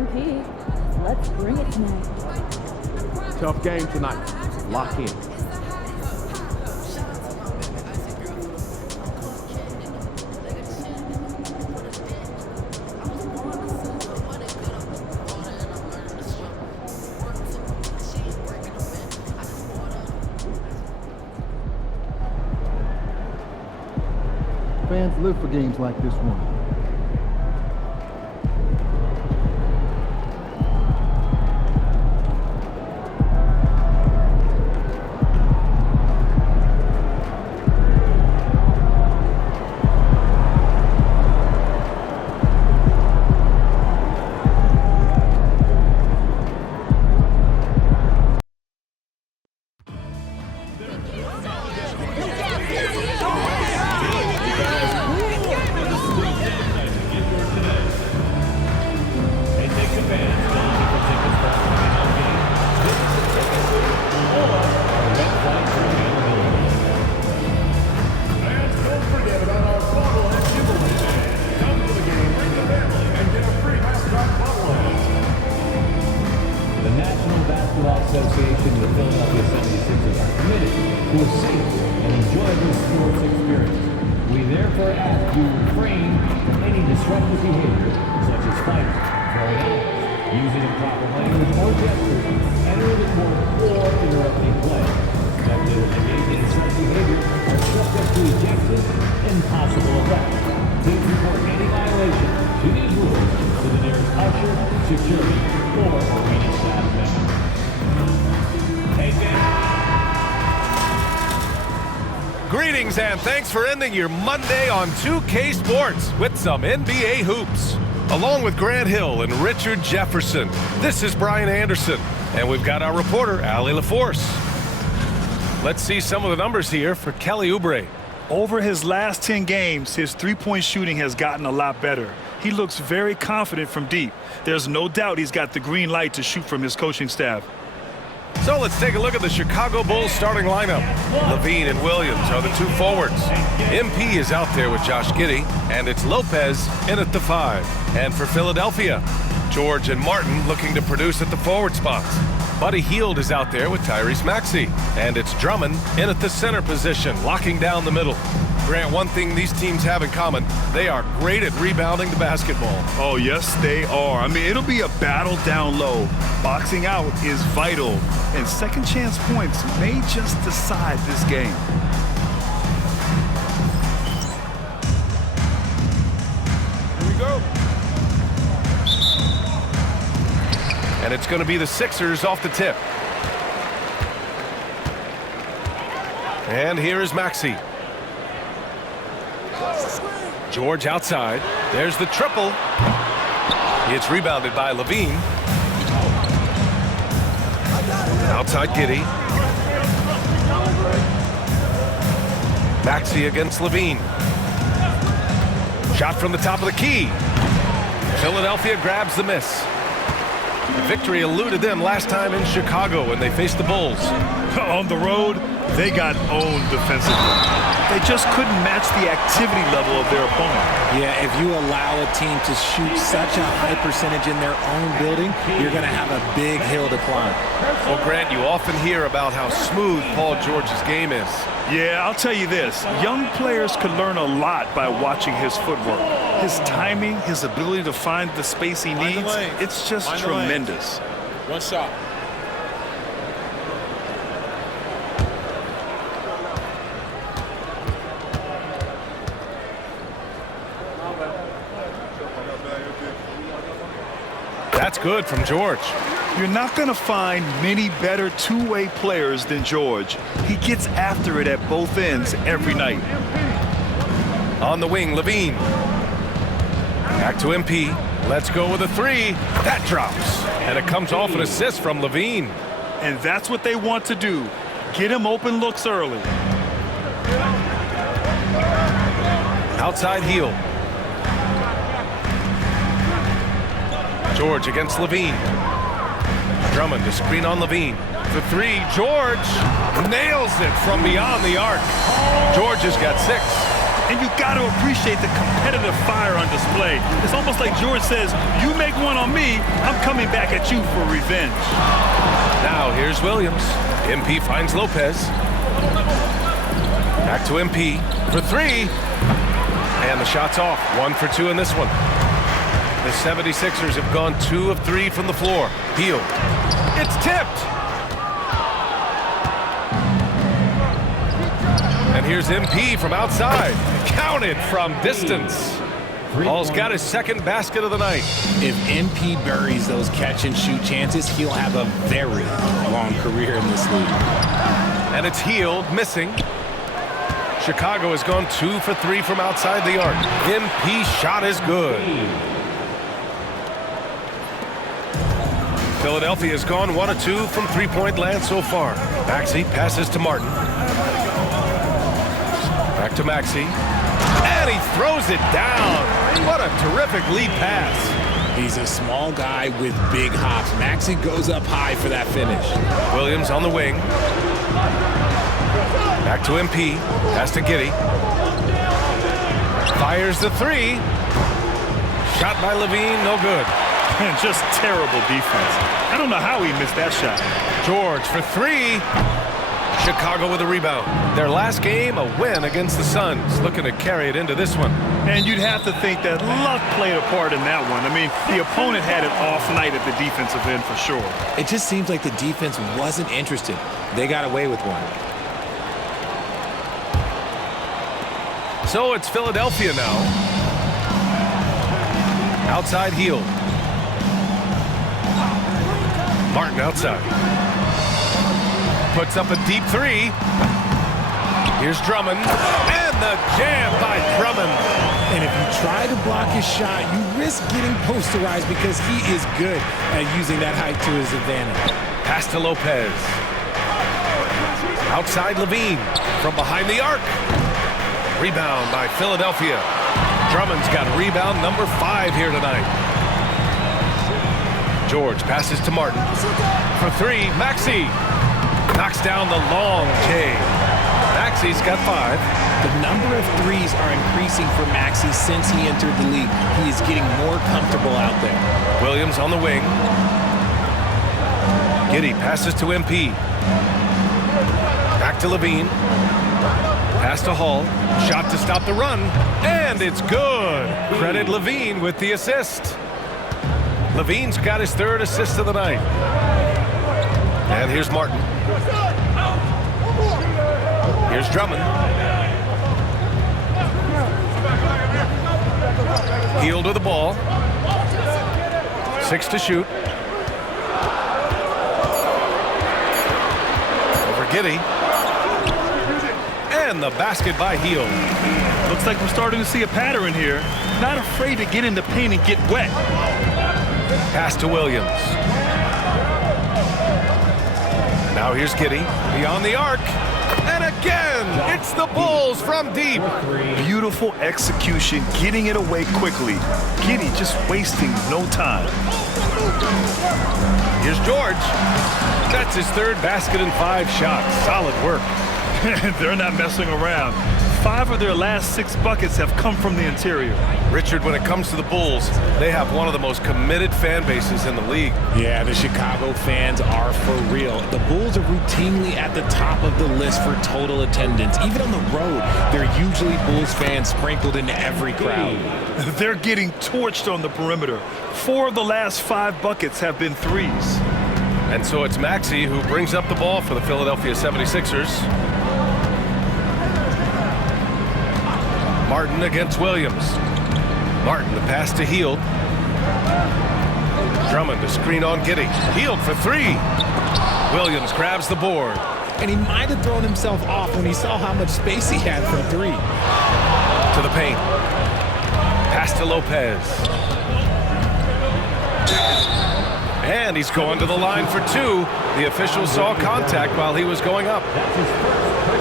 MP. Let's bring it tonight. Tough game tonight. Lock in. Fans live for games like this one. Association of the Philadelphia 76ers are committed to a safe and enjoyable sports experience. We therefore ask you refrain from any disruptive behavior such as fighting, throwing out, using improper language or gestures, entering the court, or interrupting play. Spectators engaging in such behavior are subject to ejection and possible arrest. Please report any violation to these rules to the nearest usher, security, or arena staff member. Greetings and thanks for ending your Monday on 2K Sports with some NBA hoops. Along with Grant Hill and Richard Jefferson, this is Brian Anderson, and we've got our reporter, Allie LaForce. Let's see some of the numbers here for Kelly Oubre. Over his last 10 games, his three-point shooting has gotten a lot better. He looks very confident from deep. There's no doubt he's got the green light to shoot from his coaching staff. So let's take a look at the Chicago Bulls starting lineup. Levine and Williams are the two forwards. MP is out there with Josh Giddey, and it's Lopez in at the 5. And for Philadelphia, George and Martin looking to produce at the forward spots. Buddy Hield is out there with Tyrese Maxey, and it's Drummond in at the center position, locking down the middle. Grant, one thing these teams have in common, they are great at rebounding the basketball. Oh, yes, they are. I mean, it'll be a battle down low. Boxing out is vital, and second chance points may just decide this game. Here we go. And it's going to be the Sixers off the tip. And here is Maxey. George outside. There's the triple. It's rebounded by Levine. Outside Giddey. Maxey against Levine. Shot from the top of the key. Philadelphia grabs the miss. The victory eluded them last time in Chicago when they faced the Bulls. On the road, they got owned defensively. They just couldn't match the activity level of their opponent. Yeah, if you allow a team to shoot such a high percentage in their own building, you're going to have a big hill to climb. Well, Grant, you often hear about how smooth Paul George's game is. Yeah, I'll tell you this. Young players could learn a lot by watching his footwork. His timing, his ability to find the space he needs, it's just tremendous. One shot. That's good from George. You're not going to find many better two-way players than George. He gets after it at both ends every night. On the wing, Levine. Back to MP. Let's go with a 3. That drops. And it comes off an assist from Levine. And that's what they want to do. Get him open looks early. Outside heel. George against Levine. Drummond to screen on Levine. The 3, George nails it from beyond the arc. George has got 6. And you got to appreciate the competitive fire on display. It's almost like George says, you make one on me, I'm coming back at you for revenge. Now here's Williams. MP finds Lopez. Back to MP for three. And the shot's off. 1 for 2 in this one. The 76ers have gone 2 of 3 from the floor. Hield. It's tipped. And here's MP from outside. Counted from distance. Hall's got his second basket of the night. If MP buries those catch-and-shoot chances, he'll have a very long career in this league. And it's Hield missing. Chicago has gone 2 for 3 from outside the arc. MP shot is good. Philadelphia has gone 1 of 2 from three-point land so far. Maxey passes to Martin. Back to Maxey. And he throws it down. What a terrific lead pass. He's a small guy with big hops. Maxey goes up high for that finish. Williams on the wing. Back to MP. Pass to Giddey. Fires the three. Shot by Levine, no good. And just terrible defense. I don't know how he missed that shot. George for three. Chicago with a rebound. Their last game, a win against the Suns. Looking to carry it into this one. And you'd have to think that luck played a part in that one. I mean, the opponent had an off night at the defensive end for sure. It just seems like the defense wasn't interested. They got away with one. So it's Philadelphia now. Outside Hield. Martin outside. Puts up a deep three. Here's Drummond. And the jam by Drummond. And if you try to block his shot, you risk getting posterized because he is good at using that height to his advantage. Pass to Lopez. Outside Levine. From behind the arc. Rebound by Philadelphia. Drummond's got rebound number 5 here tonight. George passes to Martin. For three, Maxey. Knocks down the long K. Maxey's got 5. The number of threes are increasing for Maxey since he entered the league. He is getting more comfortable out there. Williams on the wing. Giddey passes to MP. Back to Levine. Pass to Hall. Shot to stop the run. And it's good. Credit Levine with the assist. Levine's got his 3rd assist of the night. And here's Martin. Here's Drummond. Hield with the ball. 6 to shoot. Over Giddey. And the basket by Hield. Looks like we're starting to see a pattern here. Not afraid to get in the paint and get wet. Pass to Williams. Now here's Giddey. Beyond the arc. And again, it's the Bulls from deep. Beautiful execution, getting it away quickly. Giddey just wasting no time. Here's George. That's his 3rd basket and 5 shots. Solid work. They're not messing around. 5 of their last 6 buckets have come from the interior. Richard, when it comes to the Bulls, they have one of the most committed fan bases in the league. Yeah, the Chicago fans are for real. The Bulls are routinely at the top of the list for total attendance. Even on the road, there are usually Bulls fans sprinkled into every crowd. They're getting torched on the perimeter. 4 of the last 5 buckets have been threes. And so it's Maxey who brings up the ball for the Philadelphia 76ers. Martin against Williams. Martin, the pass to Hield. Drummond, the screen on Giddey. Hield for 3. Williams grabs the board. And he might have thrown himself off when he saw how much space he had from 3. To the paint. Pass to Lopez. And he's going to the line for 2. The official saw contact while he was going up.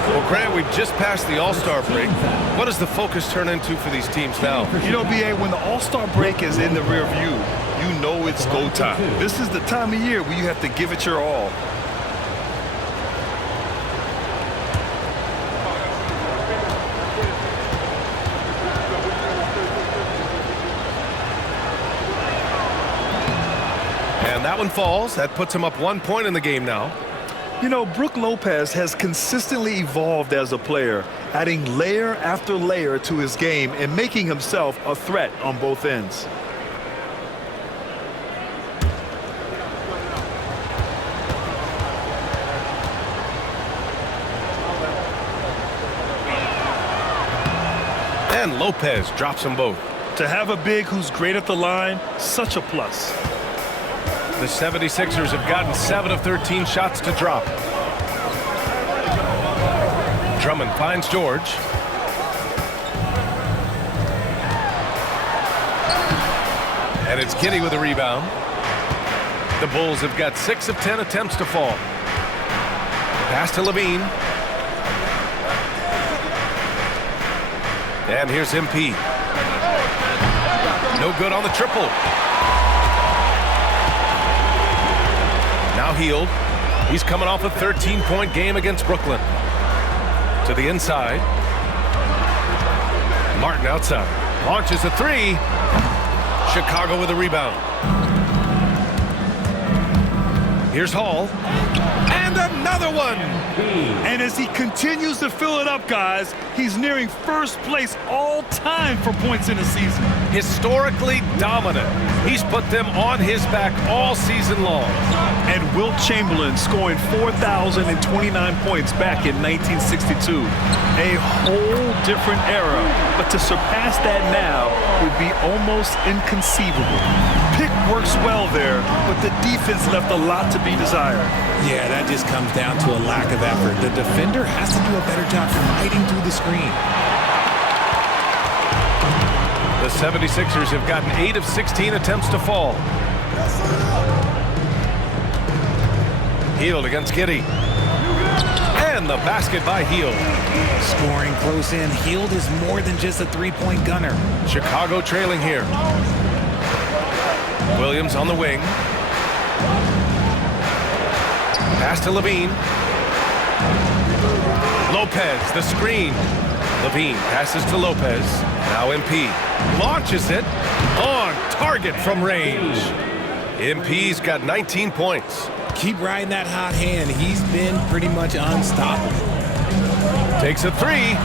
Well, Grant, we've just passed the All-Star break. What does the focus turn into for these teams now? You know, B.A., when the All-Star break is in the rear view, you know it's go time. This is the time of year where you have to give it your all. one falls. That puts him up 1 point in the game now. You know, Brook Lopez has consistently evolved as a player, adding layer after layer to his game and making himself a threat on both ends. And Lopez drops them both. To have a big who's great at the line, such a plus. The 76ers have gotten 7 of 13 shots to drop. Drummond finds George. And it's Giddey with a rebound. The Bulls have got 6 of 10 attempts to fall. Pass to Levine. And here's MP. No good on the triple. Now Hield. He's coming off a 13-point game against Brooklyn. To the inside. Martin outside. Launches a three. Chicago with a rebound. Here's Hall. And another one. And as he continues to fill it up, guys, he's nearing first place all time for points in the season. Historically dominant. He's put them on his back all season long. And Wilt Chamberlain scoring 4,029 points back in 1962. A whole different era, but to surpass that now would be almost inconceivable. Pick works well there, but the defense left a lot to be desired. Yeah, that just comes down to a lack of effort. The defender has to do a better job fighting through the screen. The 76ers have gotten 8 of 16 attempts to fall. Hield against Giddey. And the basket by Hield. Scoring close in. Hield is more than just a three-point gunner. Chicago trailing here. Williams on the wing. Pass to Levine. Lopez, the screen. Levine passes to Lopez. Now MP launches it on target from range. MP's got 19 points. Keep riding that hot hand. He's been pretty much unstoppable. Takes a three.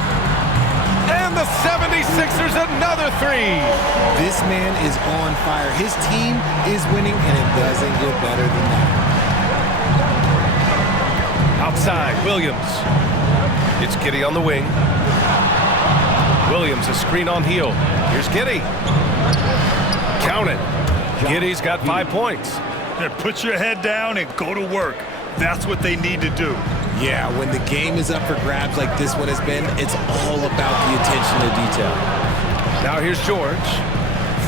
And the 76ers another three. This man is on fire. His team is winning, and it doesn't get better than that. Outside, Williams. It's Giddey on the wing. Williams, a screen on Hield. Here's Giddey. Count it. Giddey's got 5 points. And put your head down and go to work. That's what they need to do. Yeah, when the game is up for grabs like this one has been, it's all about the attention to detail. Now here's George.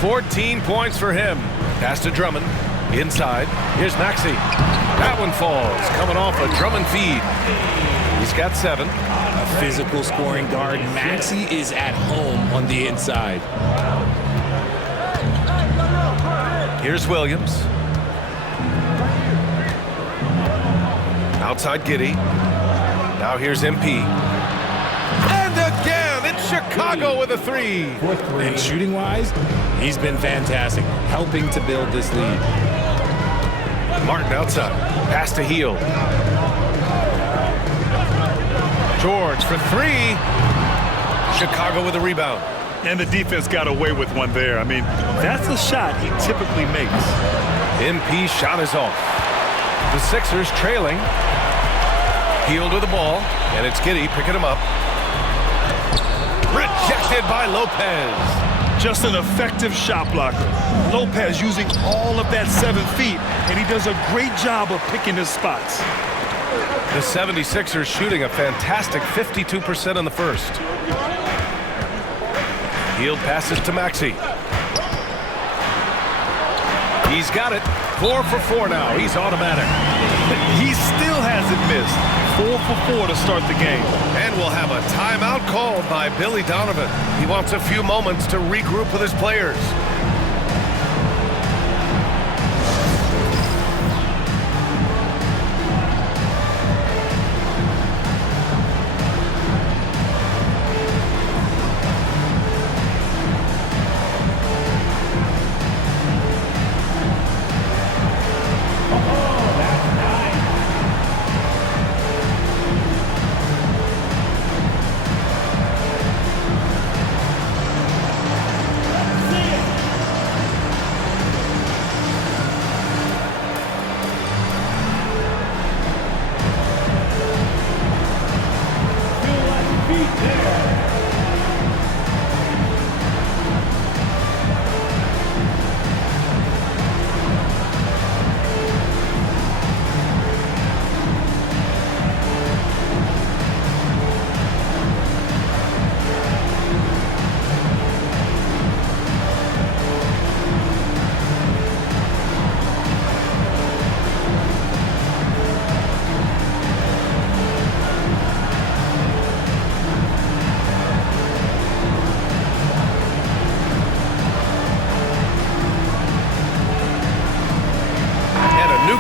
14 points for him. Pass to Drummond. Inside. Here's Maxey. That one falls. Coming off a Drummond feed. He's got 7. A physical scoring guard. Maxey is at home on the inside. Here's Williams. Outside Giddey. Now here's MP. And again, it's Chicago with a three. And shooting-wise, he's been fantastic, helping to build this lead. Martin outside. Pass to Hield. George for three. Chicago with a rebound. And the defense got away with one there. I mean, that's a shot he typically makes. MP's shot is off. The Sixers trailing. Hield with the ball, and it's Giddey picking him up. Rejected by Lopez. Just an effective shot blocker. Lopez using all of that 7 feet, and he does a great job of picking his spots. The 76ers shooting a fantastic 52% in the first. Hield passes to Maxey. He's got it. 4 for 4 now. He's automatic. He still hasn't missed. 4 for 4 to start the game. And we'll have a timeout called by Billy Donovan. He wants a few moments to regroup with his players.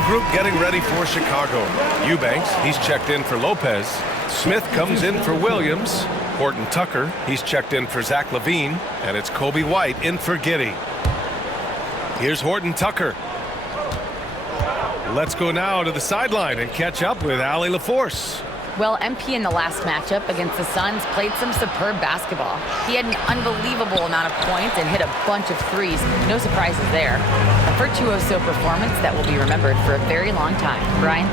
Group getting ready for Chicago. Eubanks, he's checked in for Lopez. Smith comes in for Williams. Horton Tucker, he's checked in for Zach LaVine. And it's Kobe White in for Giddey. Here's Horton Tucker. Let's go now to the sideline and catch up with Allie LaForce. Well, MP in the last matchup against the Suns played some superb basketball. He had an unbelievable amount of points and hit a bunch of threes. No surprises there. A virtuoso performance that will be remembered for a very long time. Brian?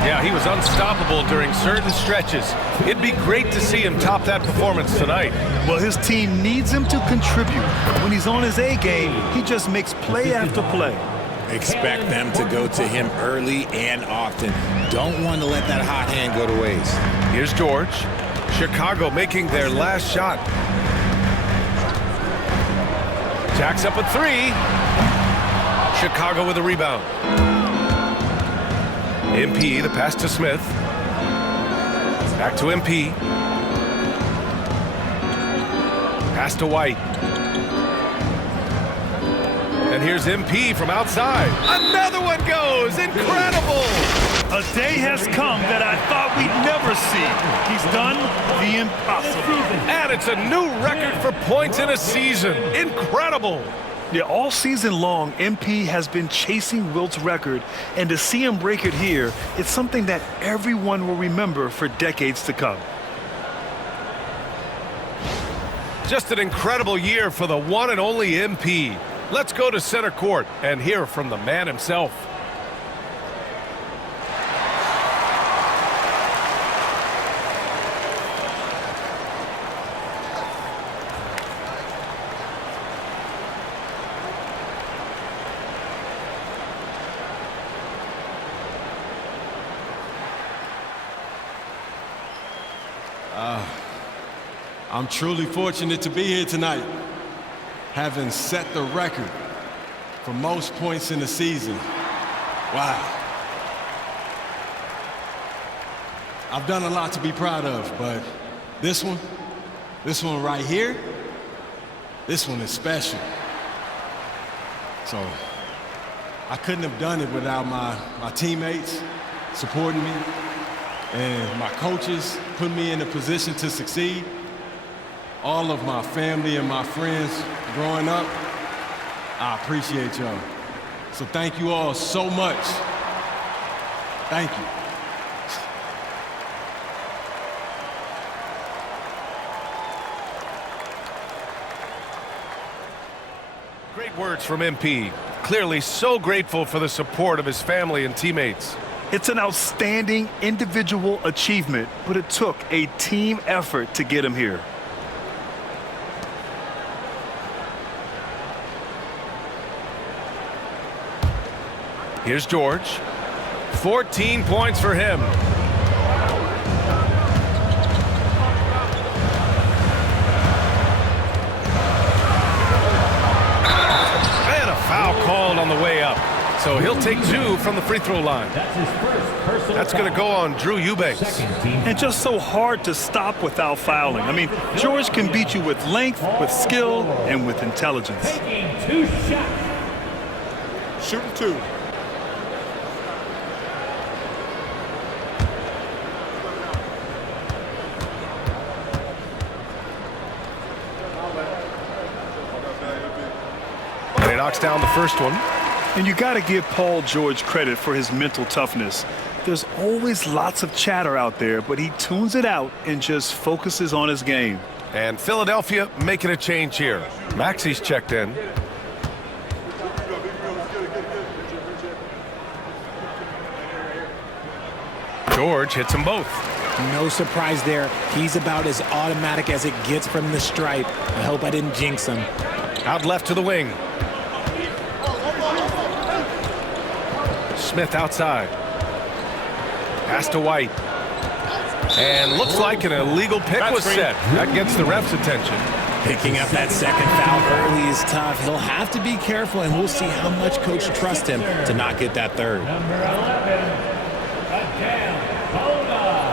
Yeah, he was unstoppable during certain stretches. It'd be great to see him top that performance tonight. Well, his team needs him to contribute. When he's on his A game, he just makes play after play. Expect them to go to him early and often. Don't want to let that hot hand go to waste. Here's George. Chicago making their last shot. Jacks up a three. Chicago with a rebound. MP, the pass to Smith. Back to MP. Pass to White. And here's MP from outside. Another one goes. Incredible. A day has come that I thought we'd never see. He's done the impossible. And it's a new record for points in a season. Incredible. Yeah, all season long, MP has been chasing Wilt's record, and to see him break it here, it's something that everyone will remember for decades to come. Just an incredible year for the one and only MP. Let's go to center court and hear from the man himself. I'm truly fortunate to be here tonight, having set the record for most points in the season. Wow. I've done a lot to be proud of, but this one right here, this one is special. So I couldn't have done it without my teammates supporting me and my coaches putting me in a position to succeed. All of my family and my friends growing up, I appreciate y'all. So thank you all so much. Thank you. Great words from MP. Clearly so grateful for the support of his family and teammates. It's an outstanding individual achievement, but it took a team effort to get him here. Here's George. 14 points for him. And a foul called on the way up. So he'll take two from the free throw line. That's going to go on Drew Eubanks. And just so hard to stop without fouling. I mean, George can beat you with length, with skill, and with intelligence. Taking two shots. Shooting two. And he knocks down the first one. And you got to give Paul George credit for his mental toughness. There's always lots of chatter out there, but he tunes it out and just focuses on his game. And Philadelphia making a change here. Maxi's checked in. George hits them both. No surprise there. He's about as automatic as it gets from the stripe. I hope I didn't jinx him. Out left to the wing. Smith outside. Pass to White. And looks like an illegal pick was set. That gets the ref's attention. Picking up that second foul early is tough. He'll have to be careful, and we'll see how much coach trusts him to not get that third. Number 11, again, Boga.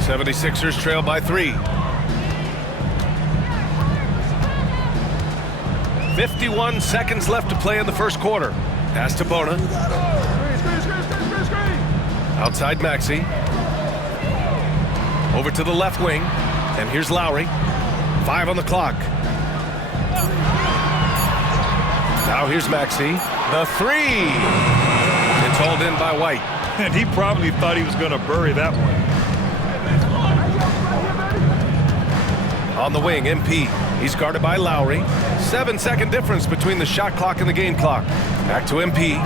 76ers trail by 3. 51 seconds left to play in the first quarter. Pass to Bona. Outside Maxey. Over to the left wing. And here's Lowry. 5 on the clock. Now here's Maxey. The 3. It's hauled in by White. And he probably thought he was going to bury that one. On the wing, MP. He's guarded by Lowry. 7-second difference between the shot clock and the game clock. Back to MP.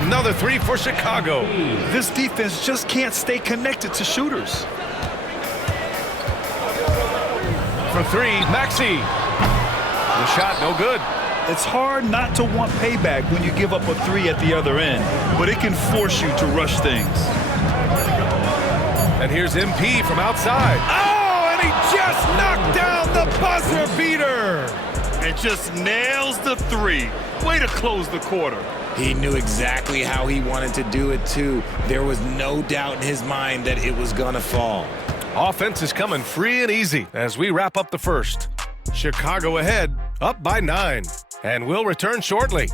Another 3 for Chicago. This defense just can't stay connected to shooters. For 3, Maxey. The shot, no good. It's hard not to want payback when you give up a 3 at the other end, but it can force you to rush things. And here's MP from outside. Oh, and he just knocked down the buzzer beater. And just nails the 3. Way to close the quarter. He knew exactly how he wanted to do it, too. There was no doubt in his mind that it was going to fall. Offense is coming free and easy as we wrap up the first. Chicago ahead, up by 9. And we'll return shortly.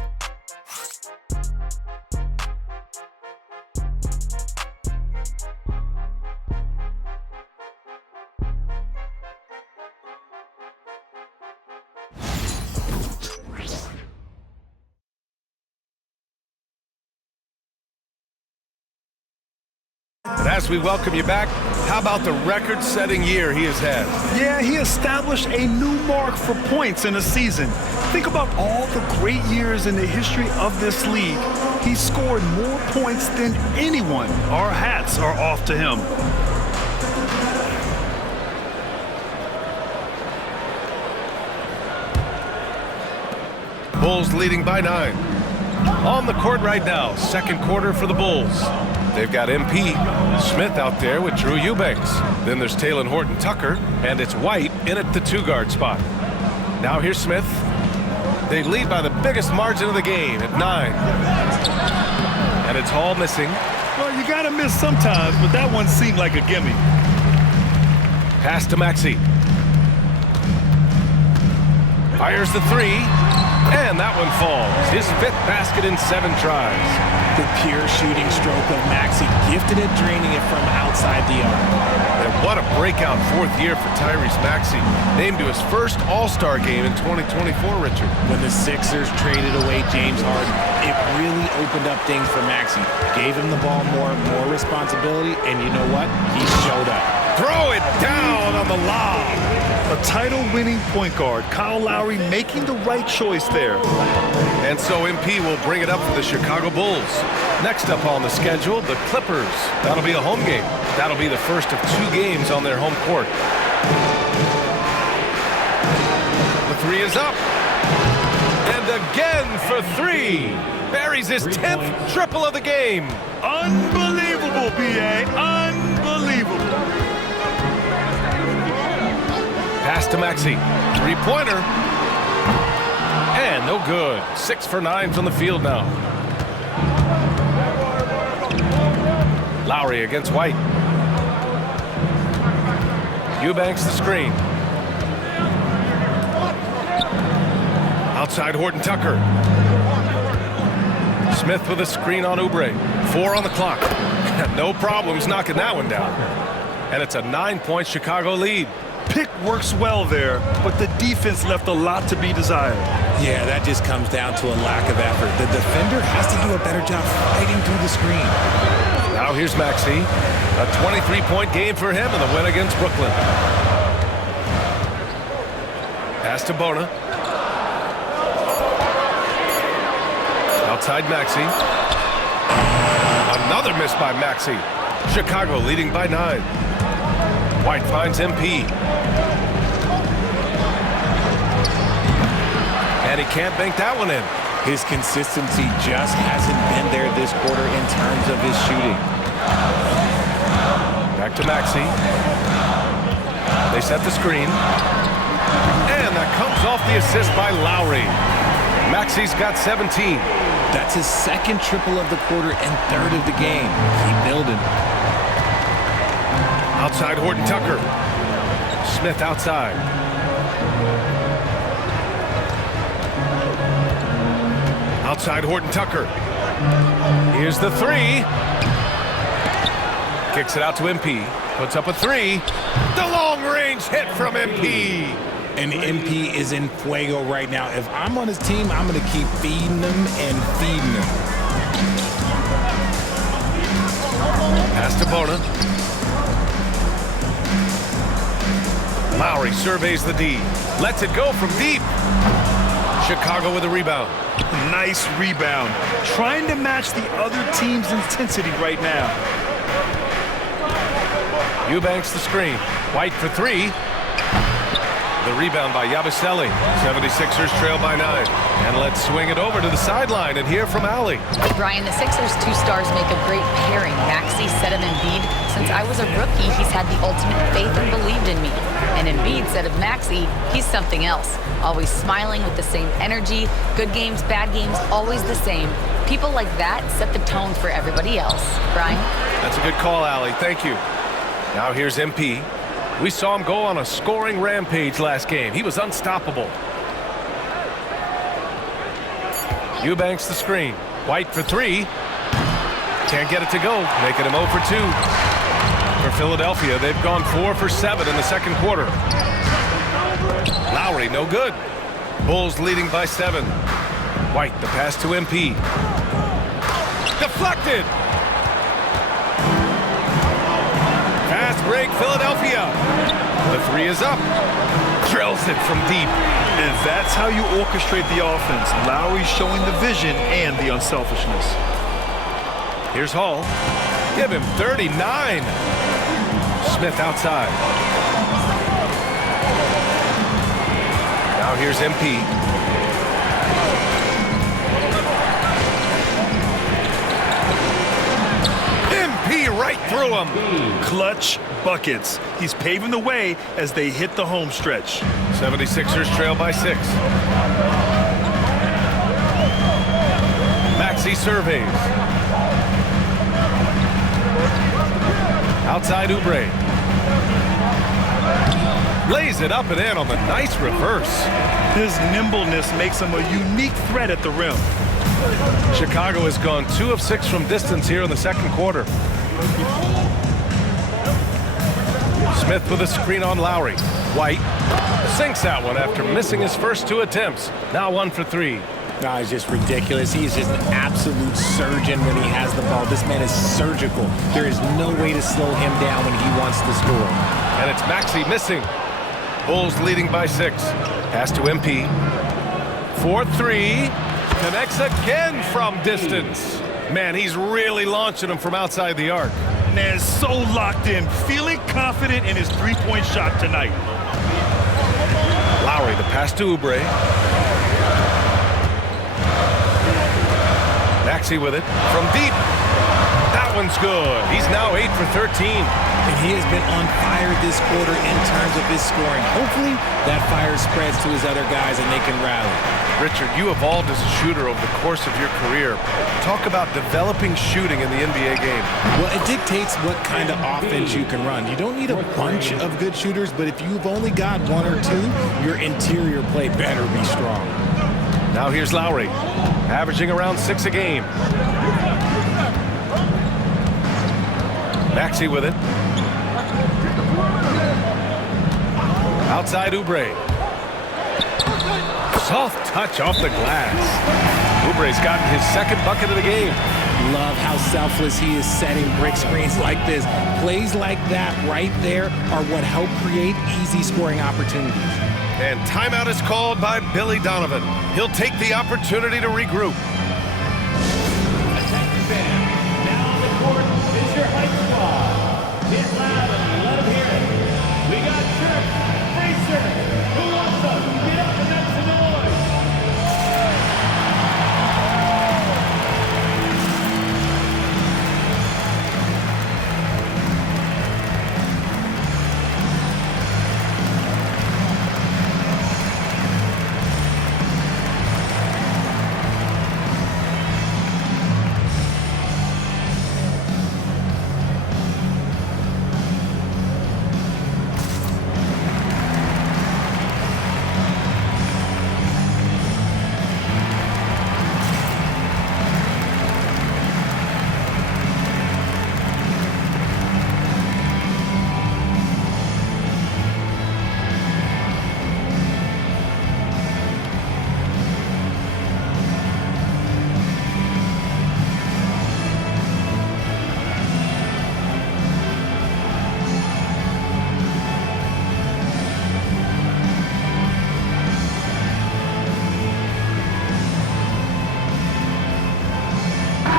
And as we welcome you back, how about the record-setting year he has had? Yeah, he established a new mark for points in a season. Think about all the great years in the history of this league. He scored more points than anyone. Our hats are off to him. Bulls leading by 9. On the court right now, second quarter for the Bulls. They've got MP, Smith out there with Drew Eubanks. Then there's Talen Horton-Tucker, and it's White in at the 2-guard spot. Now here's Smith. They lead by the biggest margin of the game at 9. And it's Hall missing. Well, you got to miss sometimes, but that one seemed like a gimme. Pass to Maxey. Fires the 3. And that one falls. His 5th basket in 7 tries. The pure shooting stroke of Maxey, gifted at draining it from outside the arc. And what a breakout 4th year for Tyrese Maxey. Named to his first All-Star game in 2024, Richard. When the Sixers traded away James Harden, it really opened up things for Maxey. Gave him the ball more responsibility, and you know what? He showed up. Throw it down on the lob. A title-winning point guard, Kyle Lowry, making the right choice there. And so MP will bring it up for the Chicago Bulls. Next up on the schedule, the Clippers. That'll be a home game. That'll be the first of 2 games on their home court. The 3 is up. And again for 3. Buries his 10th triple of the game. Unbelievable, B.A. Unbelievable. Pass to Maxey. 3-pointer. And no good. 6 for 9 from the field now. Lowry against White. Eubanks the screen. Outside Horton-Tucker. Smith with a screen on Oubre. 4 on the clock. No problems knocking that one down. And it's a 9-point Chicago lead. Pick works well there, but the defense left a lot to be desired. Yeah, that just comes down to a lack of effort. The defender has to do a better job fighting through the screen. Now here's Maxey. A 23-point game for him in the win against Brooklyn. Pass to Bona. Outside Maxey. Another miss by Maxey. Chicago leading by 9. White finds MP. And he can't bank that one in. His consistency just hasn't been there this quarter in terms of his shooting. Back to Maxey. They set the screen. And that comes off the assist by Lowry. Maxey's got 17. That's his second triple of the quarter and third of the game. Keep building. Outside Horton Tucker. Smith outside. Outside Horton Tucker. Here's the 3. Kicks it out to MP. Puts up a 3. The long-range hit from MP. And MP is in fuego right now. If I'm on his team, I'm going to keep feeding him and feeding him. Pass to Bona. Lowry surveys the D. Lets it go from deep. Chicago with a rebound. Nice rebound. Trying to match the other team's intensity right now. Eubanks the screen. White for 3. The rebound by Yabusele. 76ers trail by 9. And let's swing it over to the sideline and hear from Allie. Brian, the Sixers' 2 stars make a great pairing. Maxey said of Embiid, since I was a rookie, he's had the ultimate faith and believed in me. And Embiid said of Maxey, he's something else. Always smiling with the same energy. Good games, bad games, always the same. People like that set the tone for everybody else. Brian? That's a good call, Allie. Thank you. Now here's MP. We saw him go on a scoring rampage last game. He was unstoppable. Eubanks the screen. White for 3. Can't get it to go, making him 0 for 2. For Philadelphia, they've gone 4 for 7 in the second quarter. Lowry, no good. Bulls leading by 7. White, the pass to MP. Deflected. Fast break, Philadelphia. The 3 is up. Drills it from deep. And that's how you orchestrate the offense. Lowry showing the vision and the unselfishness. Here's Hall. Give him 39. Smith outside. Now here's MP. MP right through him. Clutch buckets. He's paving the way as they hit the home stretch. 76ers trail by 6. Maxey surveys. Outside Oubre. Lays it up and in on the nice reverse. His nimbleness makes him a unique threat at the rim. Chicago has gone 2 of 6 from distance here in the second quarter. Smith with a screen on Lowry. White sinks that one after missing his first 2 attempts. Now 1 for 3. No, it's just ridiculous. He is just an absolute surgeon when he has the ball. This man is surgical. There is no way to slow him down when he wants to score. And it's Maxey missing. Bulls leading by 6. Pass to MP. 4-3. Connects again from distance. Man, he's really launching him from outside the arc. Man, so locked in, feeling confident in his three-point shot tonight. Lowry, the pass to Oubre. Maxey with it from deep. That one's good. He's now 8 for 13. And he has been on fire this quarter in terms of his scoring. Hopefully, that fire spreads to his other guys and they can rally. Richard, you evolved as a shooter over the course of your career. Talk about developing shooting in the NBA game. Well, it dictates what kind of offense you can run. You don't need a bunch of good shooters, but if you've only got 1 or 2, your interior play better be strong. Now here's Lowry, averaging around 6 a game. Maxey with it. Outside Oubre. Soft touch off the glass. Oubre's gotten his second bucket of the game. Love how selfless he is setting brick screens like this. Plays like that right there are what help create easy scoring opportunities. And timeout is called by Billy Donovan. He'll take the opportunity to regroup. Attention fans, now on the court is your hype squad.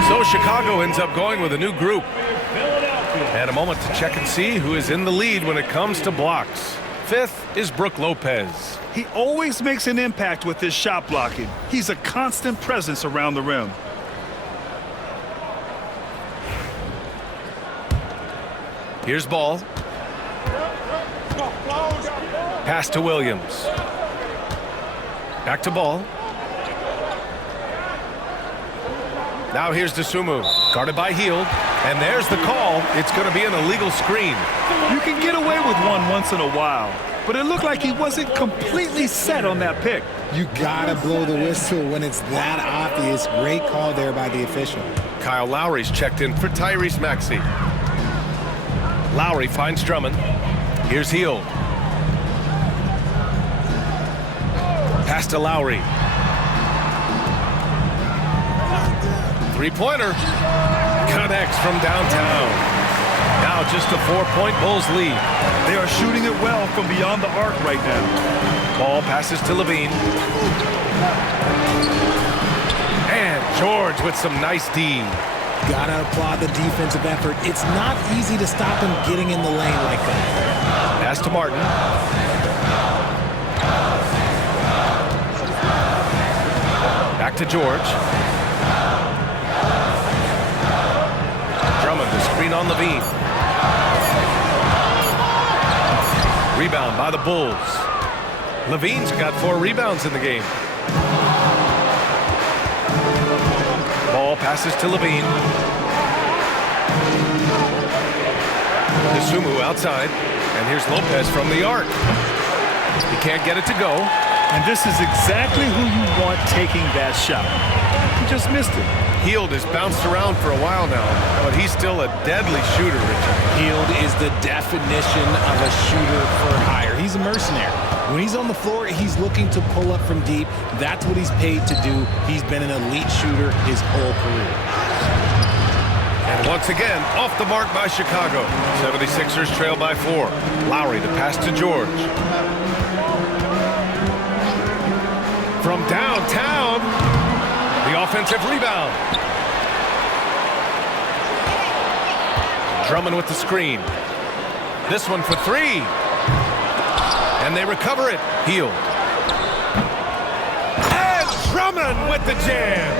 So Chicago ends up going with a new group. And a moment to check and see who is in the lead when it comes to blocks. Fifth is Brook Lopez. He always makes an impact with his shot blocking. He's a constant presence around the rim. Here's ball. Pass to Williams. Back to ball. Now here's Desumu, guarded by Hield, and there's the call. It's going to be an illegal screen. You can get away with one once in a while, but it looked like he wasn't completely set on that pick. You gotta blow the whistle when it's that obvious. Great call there by the official. Kyle Lowry's checked in for Tyrese Maxey. Lowry finds Drummond. Here's Hield. Pass to Lowry. Three-pointer. Connects from downtown. Now just a 4-point Bulls lead. They are shooting it well from beyond the arc right now. Ball passes to Levine. And George with some nice D. Gotta applaud the defensive effort. It's not easy to stop him getting in the lane like that. Pass to Martin. Back to George. Drummond, the screen on Levine. Rebound by the Bulls. Levine's got 4 rebounds in the game. Ball passes to Levine. Desumu outside. And here's Lopez from the arc. He can't get it to go. And this is exactly who you want taking that shot. He just missed it. Hield has bounced around for a while now, but he's still a deadly shooter, Richard. Hield is the definition of a shooter for hire. He's a mercenary. When he's on the floor, he's looking to pull up from deep. That's what he's paid to do. He's been an elite shooter his whole career. And once again, off the mark by Chicago. 76ers trail by 4. Lowry to pass to George. From downtown, the offensive rebound. Drummond with the screen. This one for 3. And they recover it. Hield. And Drummond with the jam.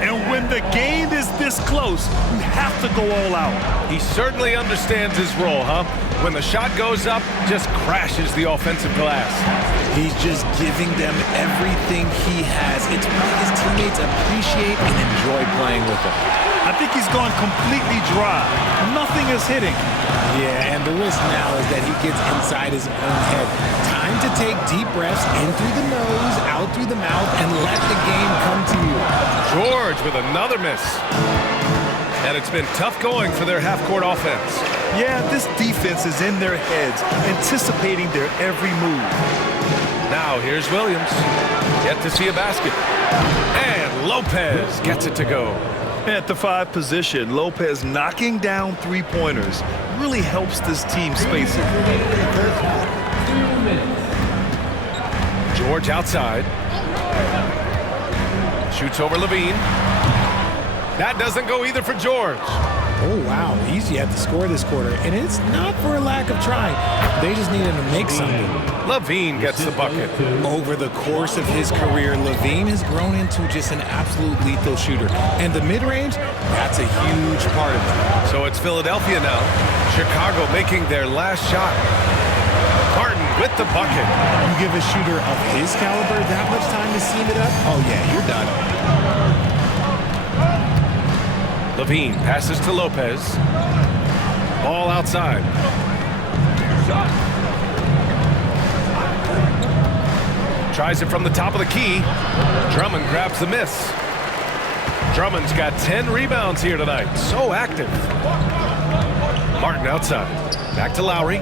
And when the game is this close, you have to go all out. He certainly understands his role, huh? When the shot goes up, just crashes the offensive glass. He's just giving them everything he has. It's what his teammates appreciate and enjoy playing with him. I think he's gone completely dry. Nothing is hitting. Yeah, and the risk now is that he gets inside his own head. Time to take deep breaths in through the nose, out through the mouth, and let the game come to you. George with another miss. And it's been tough going for their half-court offense. Yeah, this defense is in their heads, anticipating their every move. Now here's Williams. Yet to see a basket. And Lopez gets it to go. At the 5 position, Lopez knocking down 3-pointers really helps this team space it. 2 minutes. George outside. Shoots over Levine. That doesn't go either for George. Oh, wow. Easy had to score this quarter, and it's not for a lack of trying. They just needed to make something. Levine gets the bucket. Over the course of his career, Levine has grown into just an absolute lethal shooter. And the mid-range, that's a huge part of it. So it's Philadelphia now. Chicago making their last shot. Martin with the bucket. You give a shooter of his caliber that much time to seam it up? Oh, yeah, you're done. Levine passes to Lopez. Ball outside. Tries it from the top of the key. Drummond grabs the miss. Drummond's got 10 rebounds here tonight. So active. Martin outside. Back to Lowry.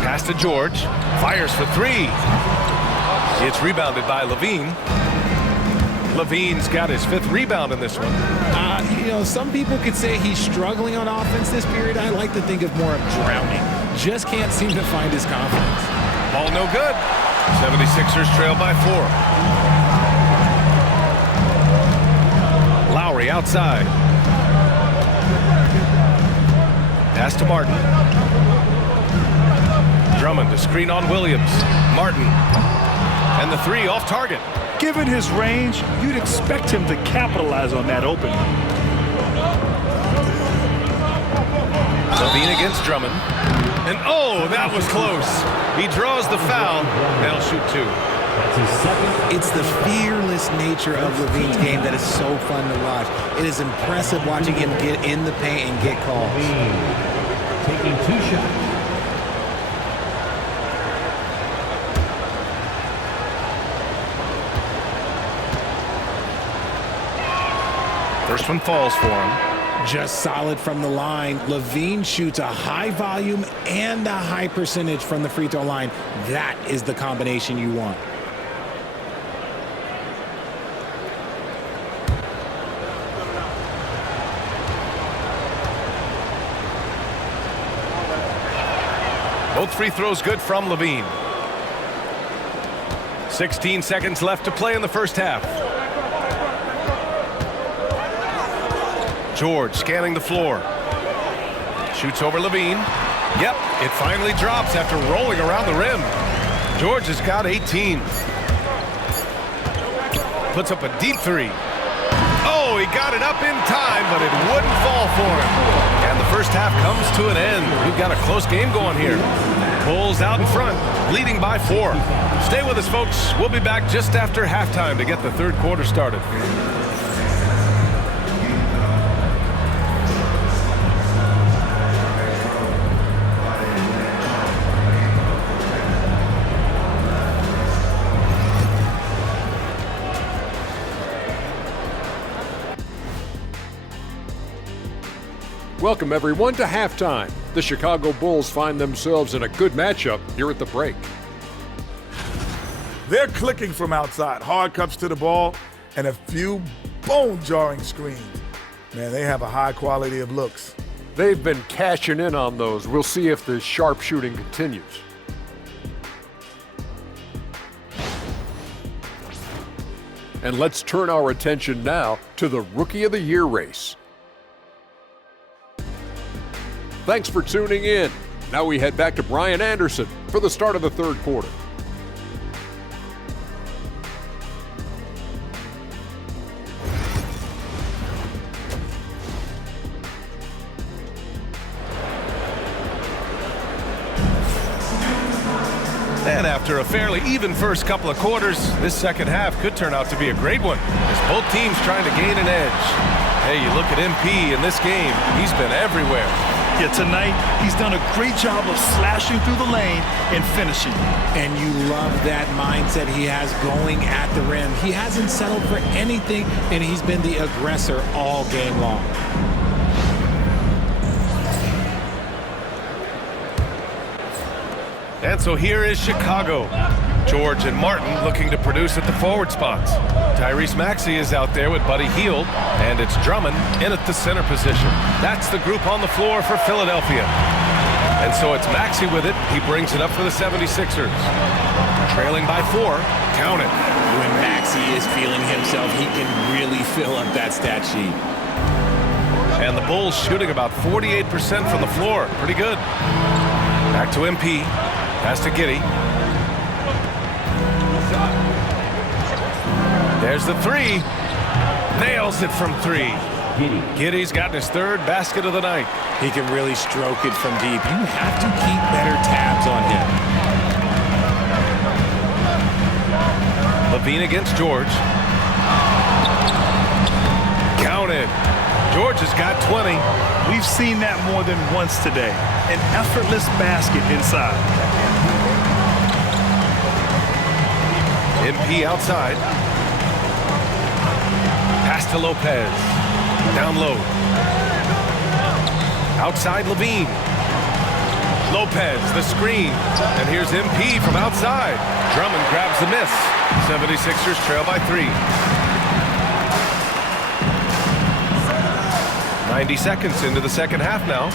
Pass to George. Fires for three. It's rebounded by Levine. Levine's got his 5th rebound in this one. You know, some people could say he's struggling on offense this period. I like to think of more of drowning. Just can't seem to find his confidence. Ball no good. 76ers trail by 4. Lowry outside. Pass to Martin. Drummond to screen on Williams. Martin. And the 3 off target. Given his range, you'd expect him to capitalize on that opening. Levine against Drummond. And oh, that was close. He draws the foul. They'll shoot 2. It's the fearless nature of Levine's game that is so fun to watch. It is impressive watching him get in the paint and get calls. Taking 2 shots. First one falls for him. Just solid from the line. Levine shoots a high volume and a high percentage from the free throw line. That is the combination you want. Both free throws good from Levine. 16 seconds left to play in the first half. George scanning the floor. Shoots over Levine. Yep, it finally drops after rolling around the rim. George has got 18. Puts up a deep 3. Oh, he got it up in time, but it wouldn't fall for him. And the first half comes to an end. We've got a close game going here. Bulls out in front, leading by 4. Stay with us, folks. We'll be back just after halftime to get the third quarter started. Welcome, everyone, to halftime. The Chicago Bulls find themselves in a good matchup here at the break. They're clicking from outside. Hard cuts to the ball and a few bone-jarring screens. Man, they have a high quality of looks. They've been cashing in on those. We'll see if the sharp shooting continues. And let's turn our attention now to the Rookie of the Year race. Thanks for tuning in. Now we head back to Brian Anderson for the start of the third quarter. And after a fairly even first couple of quarters, this second half could turn out to be a great one as both teams trying to gain an edge. Hey, you look at MP in this game, he's been everywhere. Yeah, tonight, he's done a great job of slashing through the lane and finishing. And you love that mindset he has going at the rim. He hasn't settled for anything, and he's been the aggressor all game long. And so here is Chicago. George and Martin looking to produce at the forward spots. Tyrese Maxey is out there with Buddy Hield, and it's Drummond in at the center position. That's the group on the floor for Philadelphia. And so it's Maxey with it. He brings it up for the 76ers. Trailing by 4. Count it. When Maxey is feeling himself, he can really fill up that stat sheet. And the Bulls shooting about 48% from the floor. Pretty good. Back to MP. Pass to Giddey. There's the three. Nails it from three. Giddey's gotten his third basket of the night. He can really stroke it from deep. You have to keep better tabs on him. Levine against George. Counted. George has got 20. We've seen that more than once today. An effortless basket inside. MP outside. Pass to Lopez. Down low. Outside Levine. Lopez, the screen. And here's MP from outside. Drummond grabs the miss. 76ers trail by 3. 90 seconds into the second half now.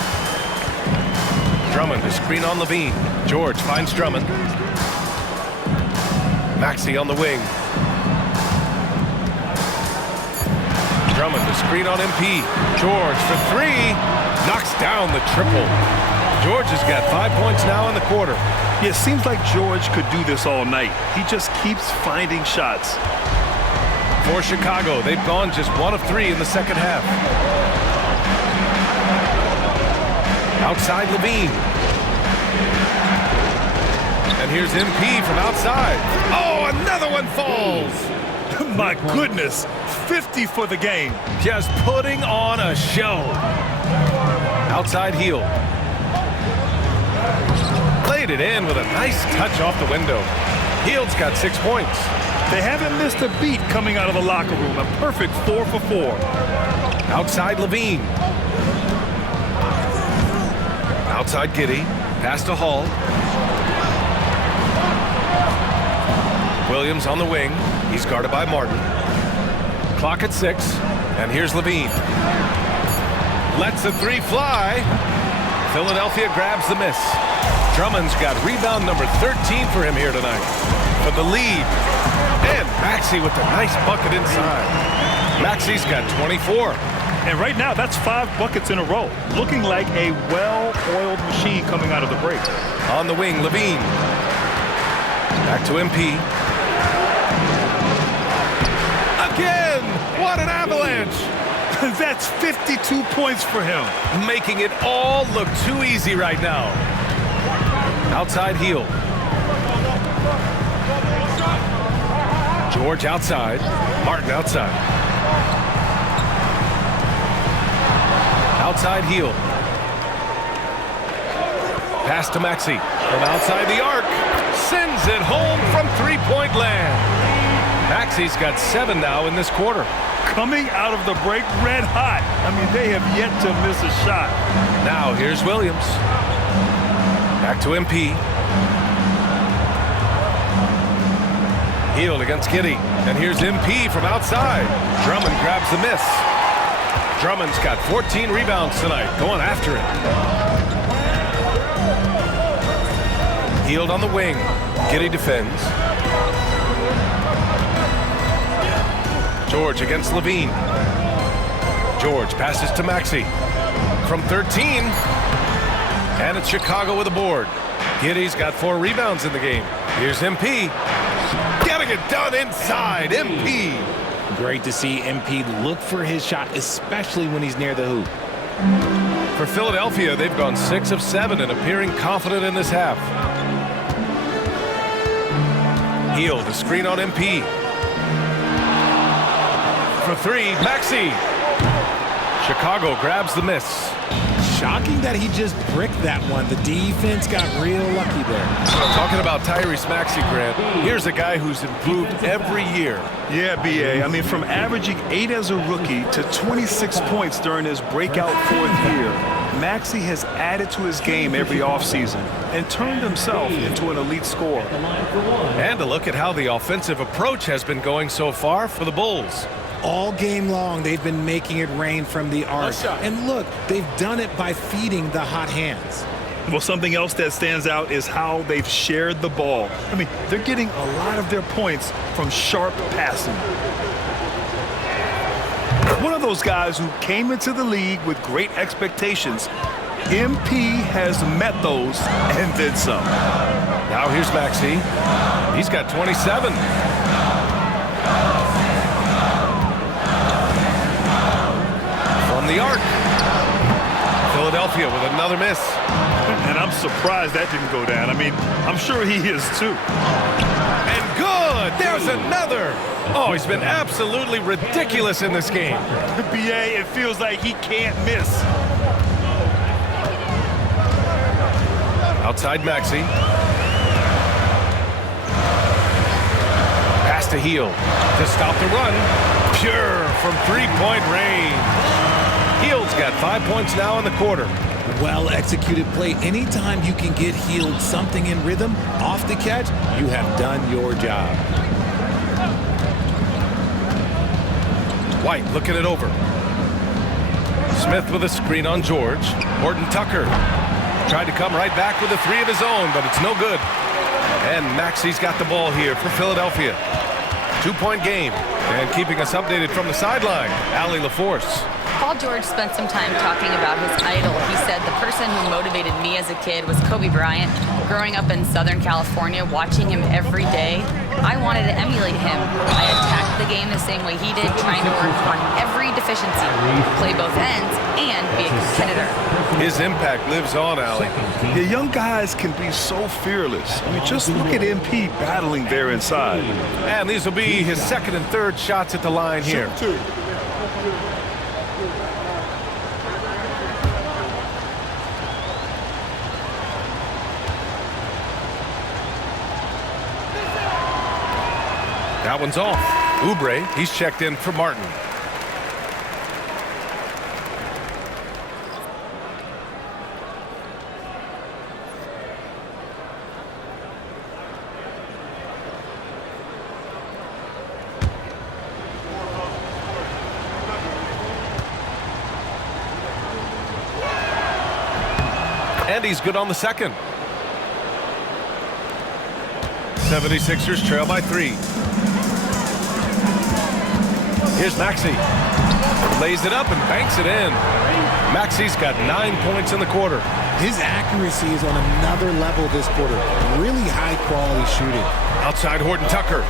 Drummond, a screen on Levine. George finds Drummond. Maxey on the wing. Drummond, the screen on MP. George for 3. Knocks down the triple. George has got 5 points now in the quarter. Yeah, it seems like George could do this all night. He just keeps finding shots. For Chicago, they've gone just 1 of 3 in the second half. Outside Levine. And here's MP from outside. Oh, another one falls. My goodness, 50 for the game. Just putting on a show. Outside heel. Played it in with a nice touch off the window. Hield's got 6 points. They haven't missed a beat coming out of the locker room. A perfect 4 for 4. Outside Levine. Outside Giddey. Pass to Hall. Williams on the wing. He's guarded by Martin. Clock at 6. And here's Levine. Lets the 3 fly. Philadelphia grabs the miss. Drummond's got rebound number 13 for him here tonight. For the lead. And Maxey with a nice bucket inside. Maxey's got 24. And right now, that's 5 buckets in a row. Looking like a well-oiled machine coming out of the break. On the wing, Levine. Back to MP. Again! What an avalanche! That's 52 points for him. Making it all look too easy right now. Outside heel. George outside. Martin outside. Outside heel. Pass to Maxey. From outside the arc. Sends it home from three-point land. Maxey's got 7 now in this quarter. Coming out of the break red hot. I mean, they have yet to miss a shot. Now here's Williams. Back to MP. Hield against Giddey. And here's MP from outside. Drummond grabs the miss. Drummond's got 14 rebounds tonight. Going after it. Hield on the wing. Giddey defends. George against Levine. George passes to Maxey. From 13. And it's Chicago with a board. Giddey's got 4 rebounds in the game. Here's MP. Getting it done inside. MP. Great to see MP look for his shot, especially when he's near the hoop. For Philadelphia, they've gone 6 of 7 and appearing confident in this half. Hield, the screen on MP. For 3, Maxey. Chicago grabs the miss. Shocking that he just bricked that one. The defense got real lucky there. Talking about Tyrese Maxey, Grant, here's a guy who's improved every year. Yeah, B.A. I mean, from averaging 8 as a rookie to 26 points during his breakout 4th year, Maxey has added to his game every offseason and turned himself into an elite scorer. And a look at how the offensive approach has been going so far for the Bulls. All game long, they've been making it rain from the arc. And look, they've done it by feeding the hot hands. Well, something else that stands out is how they've shared the ball. I mean, they're getting a lot of their points from sharp passing. One of those guys who came into the league with great expectations. MP has met those and then some. Now here's Maxey. He's got 27. From the arc. Philadelphia with another miss. And I'm surprised that didn't go down. I mean, I'm sure he is too. And good! There's another! Oh, he's been absolutely ridiculous in this game. BA, it feels like he can't miss. Outside Maxey. Pass to Heel to stop the run. Pure from three-point range. Heel's got 5 points now in the quarter. Well-executed play. Anytime you can get Healed something in rhythm off the catch, you have done your job. White looking it over. Smith with a screen on George. Horton Tucker tried to come right back with a three of his own, but it's no good. And Maxey's got the ball here for Philadelphia. 2-point game. And keeping us updated from the sideline, Allie LaForce. Paul George spent some time talking about his idol. He said, the person who motivated me as a kid was Kobe Bryant. Growing up in Southern California, watching him every day, I wanted to emulate him. I attacked the game the same way he did, trying to work on every deficiency, play both ends, and be a competitor. His impact lives on, Allie. The young guys can be so fearless. I mean, just look at MP battling there inside. And these will be his second and third shots at the line here. That one's off. Oubre, he's checked in for Martin. And he's good on the second. 76ers trail by 3. Here's Maxey. Lays it up and banks it in. Maxey's got 9 points in the quarter. His accuracy is on another level this quarter. Really high quality shooting. Outside Horton Tucker.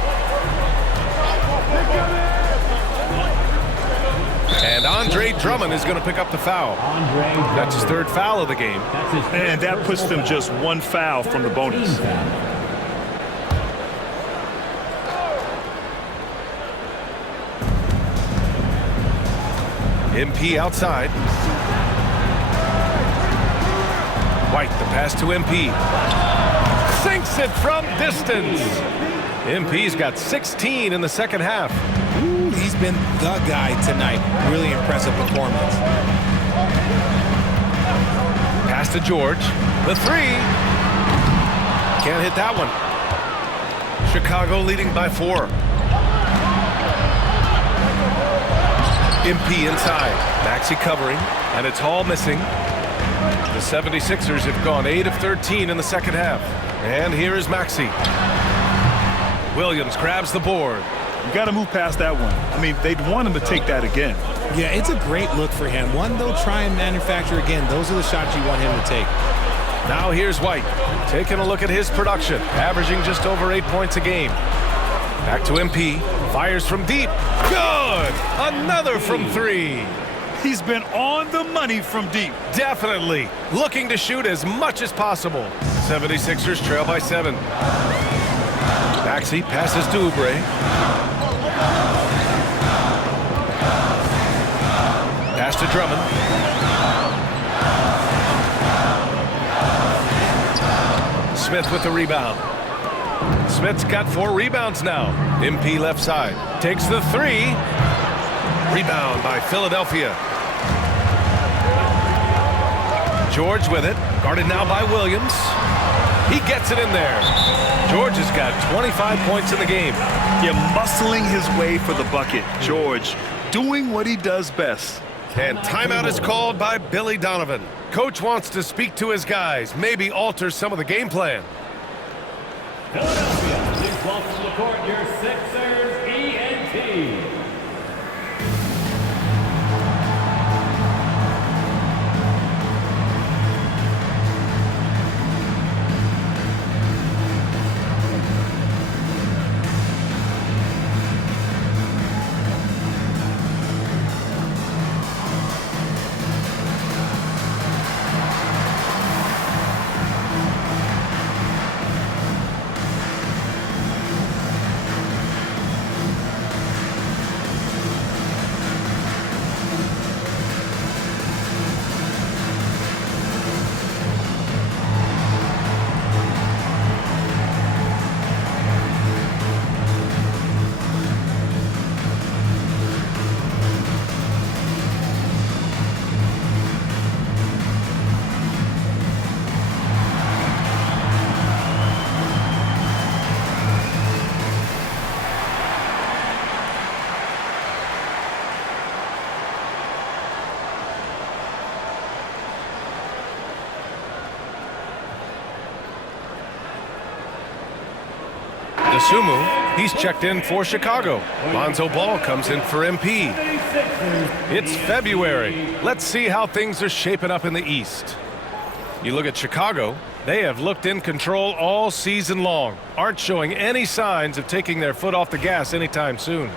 And Andre Drummond is going to pick up the foul. That's his third foul of the game. And that puts them just one foul from the bonus. MP outside. White, the pass to MP. Sinks it from distance. MP's got 16 in the second half. Ooh, he's been the guy tonight. Really impressive performance. Pass to George. The three. Can't hit that one. Chicago leading by 4. MP inside. Maxey covering, and it's Hall missing. The 76ers have gone 8 of 13 in the second half. And here is Maxey. Williams grabs the board. You got to move past that one. I mean, they'd want him to take that again. Yeah, it's a great look for him. One they'll try and manufacture again. Those are the shots you want him to take. Now here's White, taking a look at his production, averaging just over 8 points a game. Back to MP, fires from deep. Good! Another from 3. He's been on the money from deep. Definitely looking to shoot as much as possible. 76ers trail by 7. Maxey passes to Oubre. Pass to Drummond. Smith with the rebound. Smith's got 4 rebounds now. MP left side. Takes the 3. Rebound by Philadelphia. George with it. Guarded now by Williams. He gets it in there. George has got 25 points in the game. Yeah, muscling his way for the bucket. George doing what he does best. And timeout is called by Billy Donovan. Coach wants to speak to his guys, maybe alter some of the game plan. Philadelphia, please welcome to the court your Sixers ENT. Dosunmu, he's checked in for Chicago. Lonzo Ball comes in for MP. It's February. Let's see how things are shaping up in the East. You look at Chicago, they have looked in control all season long, aren't showing any signs of taking their foot off the gas anytime soon.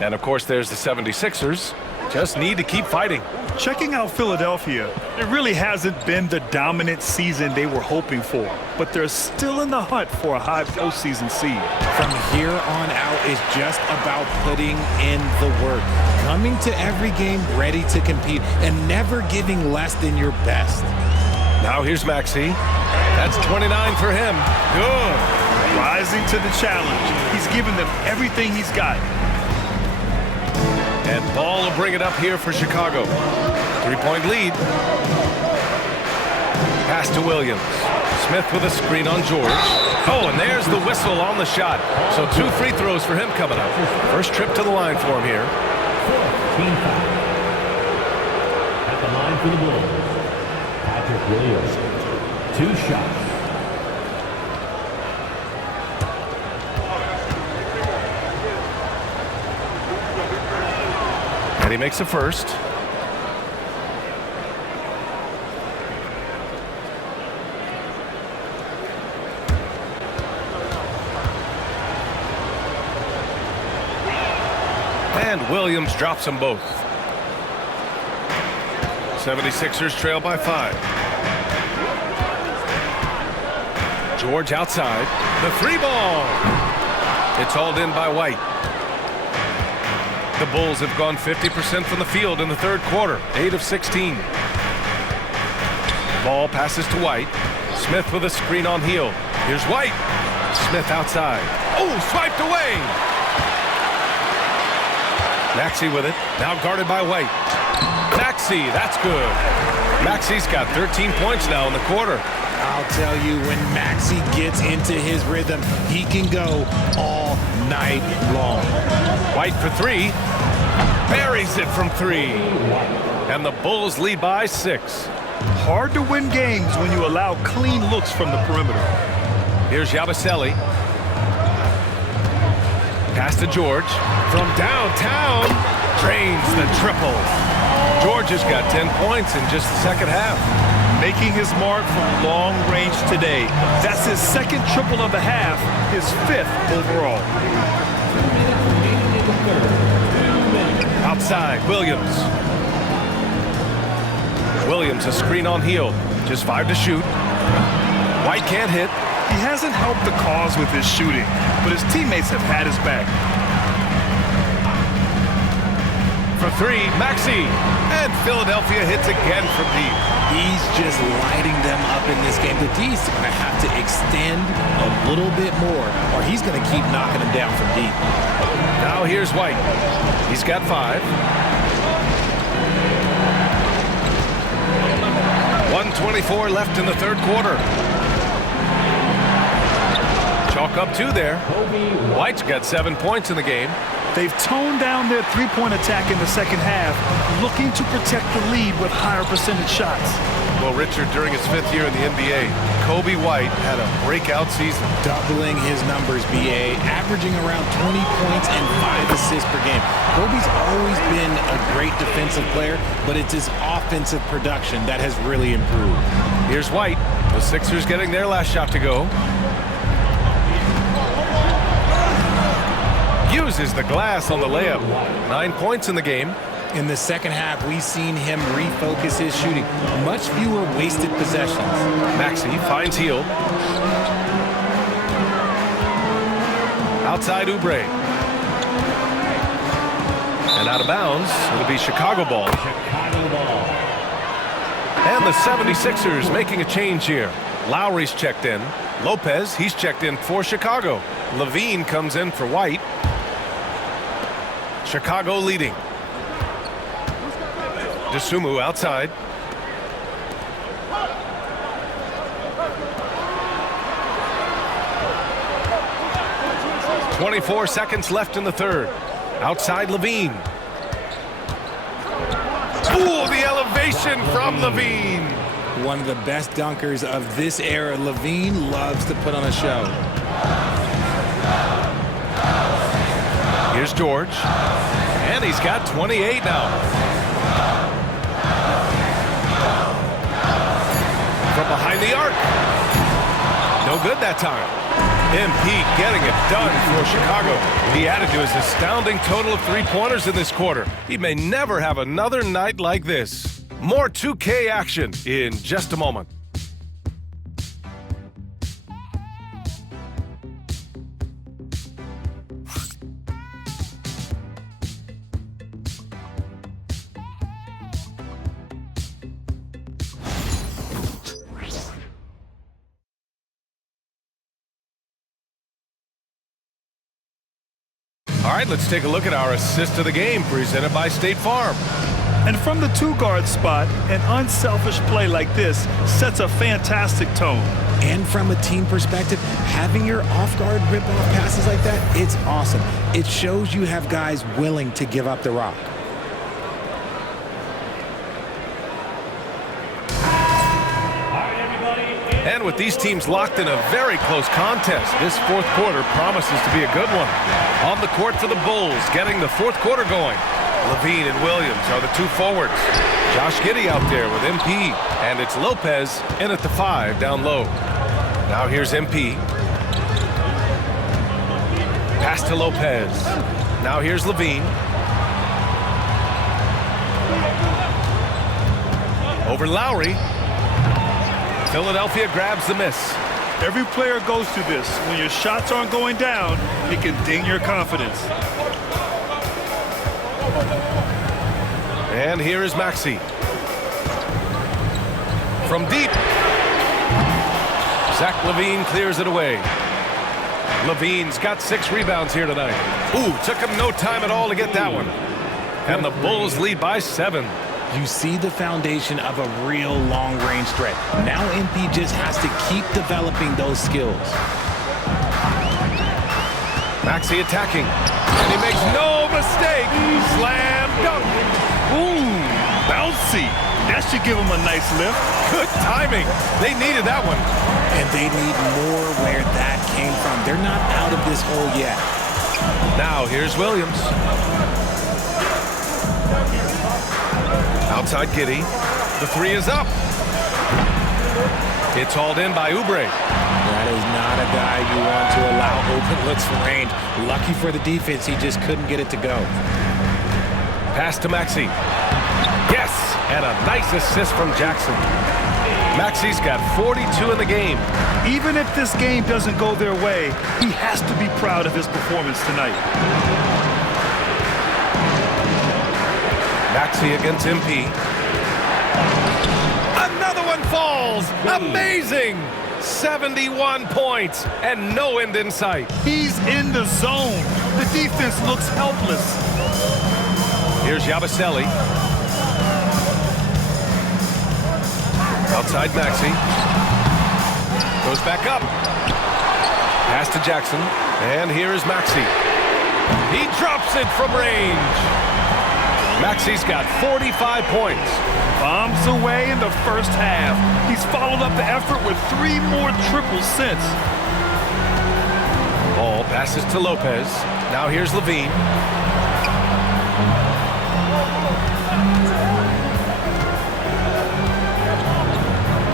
And of course, there's the 76ers. Just need to keep fighting. Checking out Philadelphia, it really hasn't been the dominant season they were hoping for, but they're still in the hunt for a high postseason seed. From here on out, it's just about putting in the work, coming to every game ready to compete, and never giving less than your best. Now here's Maxey. That's 29 for him. Good. Rising to the challenge. He's given them everything he's got. And Ball will bring it up here for Chicago. 3-point lead. Pass to Williams. Smith with a screen on George. Oh, and there's the whistle on the shot. So 2 free throws for him coming up. First trip to the line for him here. Team foul. At the line for the Bulls, Patrick Williams. 2 shots. And he makes a first. And Williams drops them both. 76ers trail by 5. George outside. The 3 ball. It's hauled in by White. The Bulls have gone 50% from the field in the third quarter, 8 of 16. Ball passes to White. Smith with a screen on Hield. Here's White. Smith outside. Oh, swiped away. Maxey with it. Now guarded by White. Maxey, that's good. Maxey's got 13 points now in the quarter. I'll tell you, when Maxey gets into his rhythm, he can go all night long. White for 3. Buries it from 3. And the Bulls lead by 6. Hard to win games when you allow clean looks from the perimeter. Here's Yabusele. Pass to George. From downtown. Drains the triple. George has got 10 points in just the second half. Making his mark from long range today. That's his second triple of the half, his 5th overall. Outside, Williams. Williams, a screen on Hield. Just 5 to shoot. White can't hit. He hasn't helped the cause with his shooting, but his teammates have had his back. For 3, Maxey. And Philadelphia hits again from deep. He's just lighting them up in this game. The D's are going to have to extend a little bit more, or he's going to keep knocking them down from deep. Now here's White. He's got 5. 1:24 left in the third quarter. Chalk up 2 there. White's got 7 points in the game. They've toned down their three-point attack in the second half, looking to protect the lead with higher percentage shots. Well, Richard, during his 5th year in the NBA, Kobe White had a breakout season. Doubling his numbers, BA, averaging around 20 points and 5 assists per game. Kobe's always been a great defensive player, but it's his offensive production that has really improved. Here's White. The Sixers getting their last shot to go. Uses the glass on the layup. 9 points in the game. In the second half, we've seen him refocus his shooting. Much fewer wasted possessions. Maxey finds Hield. Outside Oubre. And out of bounds, it'll be Chicago ball. And the 76ers making a change here. Lowry's checked in. Lopez, he's checked in for Chicago. Levine comes in for White. Chicago leading. Dosunmu outside. .24 seconds left in the third. Outside Levine. Ooh, the elevation from Levine. One of the best dunkers of this era. Levine loves to put on a show. Here's George. And he's got 28 now. From behind the arc. No good that time. MP getting it done for Chicago. He added to his astounding total of 3-pointers in this quarter. He may never have another night like this. More 2K action in just a moment. All right, let's take a look at our assist of the game presented by State Farm. And from the two-guard spot, an unselfish play like this sets a fantastic tone. And from a team perspective, having your off-guard rip-off passes like that, it's awesome. It shows you have guys willing to give up the rock. And with these teams locked in a very close contest, this fourth quarter promises to be a good one. On the court for the Bulls, getting the fourth quarter going. Levine and Williams are the two forwards. Josh Giddey out there with MP, and it's Lopez in at the 5 down low. Now here's MP. Pass to Lopez. Now here's Levine. Over Lowry. Philadelphia grabs the miss. Every player goes through this. When your shots aren't going down, it can ding your confidence. And here is Maxey. From deep. Zach LaVine clears it away. LaVine's got 6 rebounds here tonight. Ooh, took him no time at all to get that one. And the Bulls lead by 7. You see the foundation of a real long-range threat. Now MP just has to keep developing those skills. Maxey attacking. And he makes no mistake. Slam dunk. Ooh, bouncy. That should give him a nice lift. Good timing. They needed that one. And they need more where that came from. They're not out of this hole yet. Now here's Williams. Outside Giddey. The 3 is up. It's hauled in by Oubre. That is not a guy you want to allow open looks from range. Lucky for the defense, he just couldn't get it to go. Pass to Maxey. Yes, and a nice assist from Jackson. Maxey's got 42 in the game. Even if this game doesn't go their way, he has to be proud of his performance tonight. Maxey against MP. Another one falls. Amazing. 71 points and no end in sight. He's in the zone. The defense looks helpless. Here's Yabusele. Outside Maxey. Goes back up. Pass to Jackson. And here is Maxey. He drops it from range. Maxey's got 45 points. Bombs away in the first half. He's followed up the effort with 3 more triples since. Ball passes to Lopez. Now here's Levine.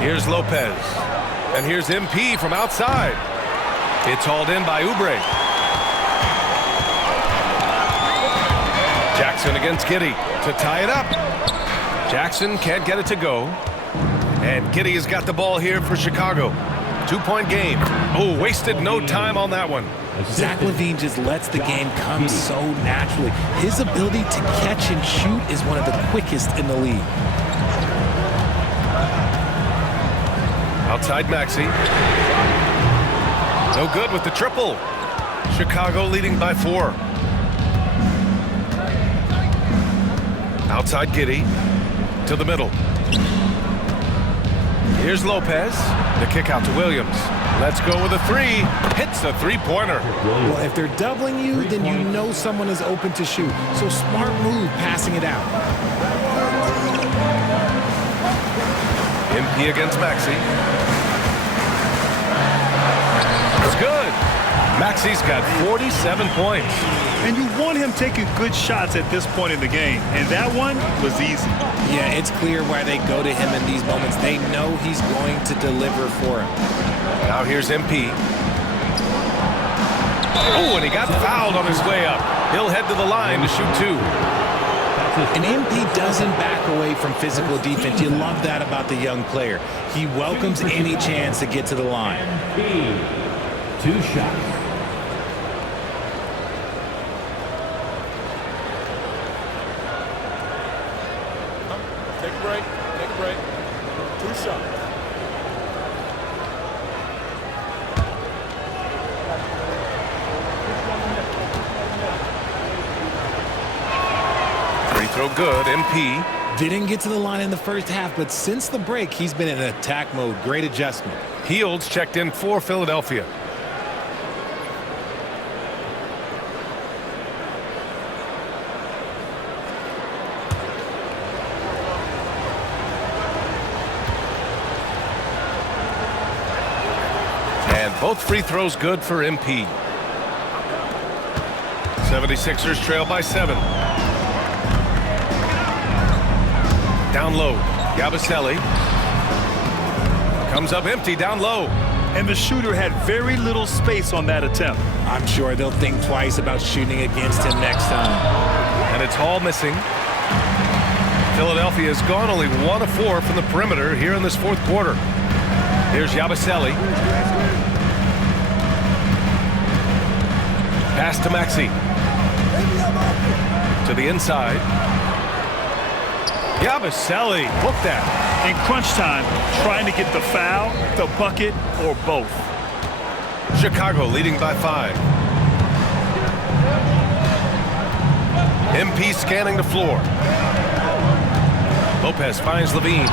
Here's Lopez. And here's MP from outside. It's hauled in by Oubre. Jackson against Giddey to tie it up. Jackson can't get it to go. And Giddey has got the ball here for Chicago. 2-point game. Oh, wasted no time on that one. Zach LaVine just lets the game come so naturally. His ability to catch and shoot is one of the quickest in the league. Outside Maxey. No good with the triple. Chicago leading by 4. Outside Giddey to the middle. Here's Lopez. The kick out to Williams. Let's go with a 3. Hits a 3-pointer. Well, if they're doubling you, then you know someone is open to shoot. So smart move passing it out. MP against Maxey. It's good. Maxi's got 47 points. And you want him taking good shots at this point in the game. And that one was easy. Yeah, it's clear why they go to him in these moments. They know he's going to deliver for him. Now here's MP. Oh, and he got fouled on his way up. He'll head to the line to shoot 2. And MP doesn't back away from physical defense. You love that about the young player. He welcomes any chance to get to the line. 2 shots. Take a break. Take a break. 2 shots. Free throw good. MP. Didn't get to the line in the first half, but since the break, he's been in attack mode. Great adjustment. Fields checked in for Philadelphia. And both free throws good for MP. 76ers trail by 7. Down low, Yabusele. Comes up empty down low. And the shooter had very little space on that attempt. I'm sure they'll think twice about shooting against him next time. And it's Hall missing. Philadelphia has gone only 1 of 4 from the perimeter here in this 4th quarter. Here's Yabusele. Pass to Maxey. To the inside. Yabusele, hook that. In crunch time, trying to get the foul, the bucket, or both. Chicago leading by 5. MP scanning the floor. Lopez finds Levine.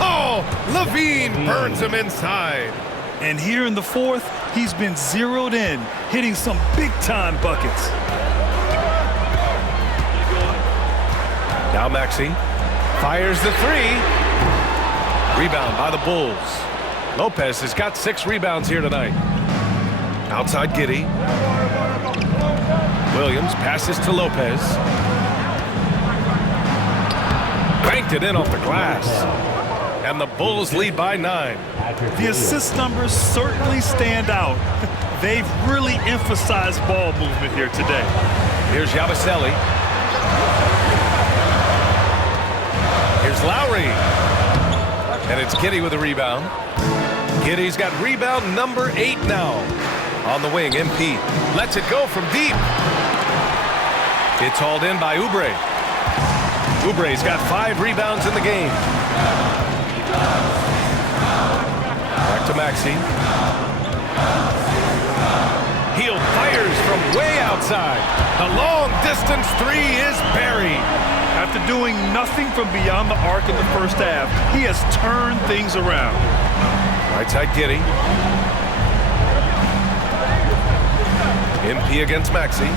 Oh, Levine burns him inside. And here in the 4th, he's been zeroed in, hitting some big-time buckets. Now Maxey fires the 3. Rebound by the Bulls. Lopez has got 6 rebounds here tonight. Outside Giddey. Williams passes to Lopez. Banked it in off the glass. And the Bulls lead by 9. The assist numbers certainly stand out. They've really emphasized ball movement here today. Here's Yabusele. Here's Lowry. And it's Giddey with a rebound. Giddey's got rebound number 8 now. On the wing, MP lets it go from deep. It's hauled in by Oubre. Oubre's got 5 rebounds in the game. Back to Maxey. Hield fires from way outside. The long distance 3 is buried. After doing nothing from beyond the arc in the first half, he has turned things around. Right side Giddey. MP against Maxey.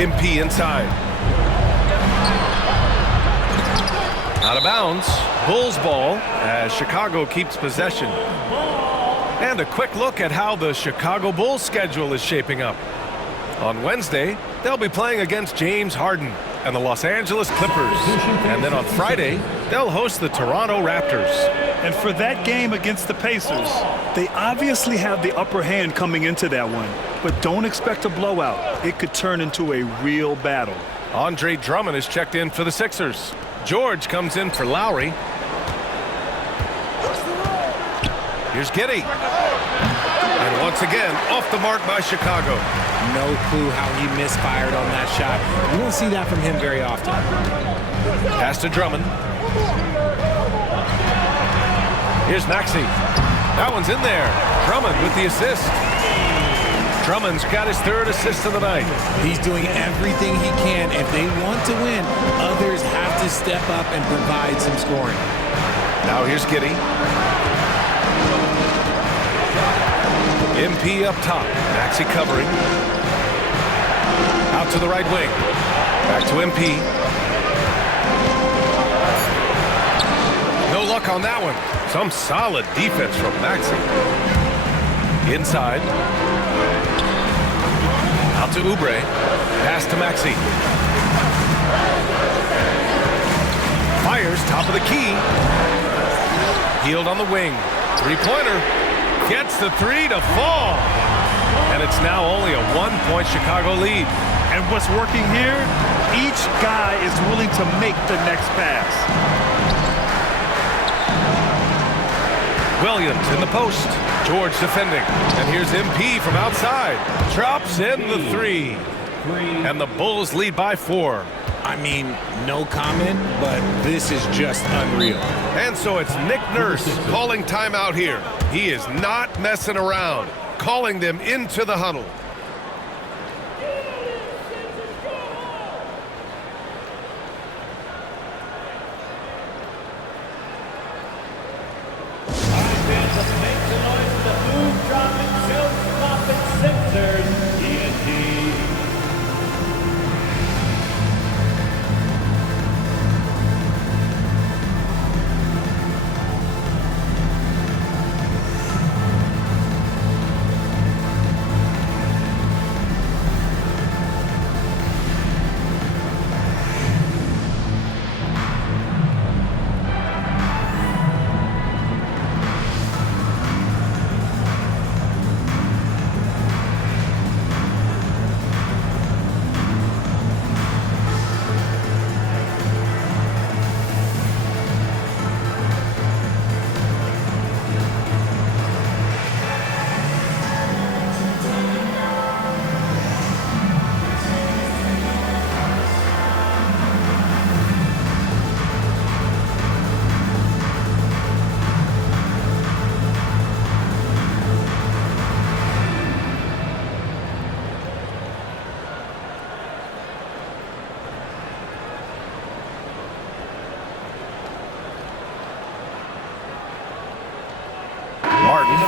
MP inside. Out of bounds. Bulls ball as Chicago keeps possession. And a quick look at how the Chicago Bulls schedule is shaping up. On Wednesday, they'll be playing against James Harden and the Los Angeles Clippers. And then on Friday, they'll host the Toronto Raptors. And for that game against the Pacers, they obviously have the upper hand coming into that one. But don't expect a blowout. It could turn into a real battle. Andre Drummond is checked in for the Sixers. George comes in for Lowry. Here's Giddey. And once again, off the mark by Chicago. No clue how he misfired on that shot. You won't see that from him very often. Pass to Drummond. Here's Maxey. That one's in there. Drummond with the assist. Drummond's got his 3rd assist of the night. He's doing everything he can. If they want to win, others have to step up and provide some scoring. Now here's Giddey. MP up top. Maxey covering. Out to the right wing. Back to MP. No luck on that one. Some solid defense from Maxey. Inside. Out to Oubre. Pass to Maxey. Fires top of the key. Healed on the wing. Three-pointer. Gets the three to fall. And it's now only a 1-point Chicago lead. And what's working here, each guy is willing to make the next pass. Williams in the post. George defending. And here's MP from outside. Drops in the three. And the Bulls lead by 4. I mean, no comment, but this is just unreal. And so it's Nick Nurse calling timeout here. He is not messing around, calling them into the huddle.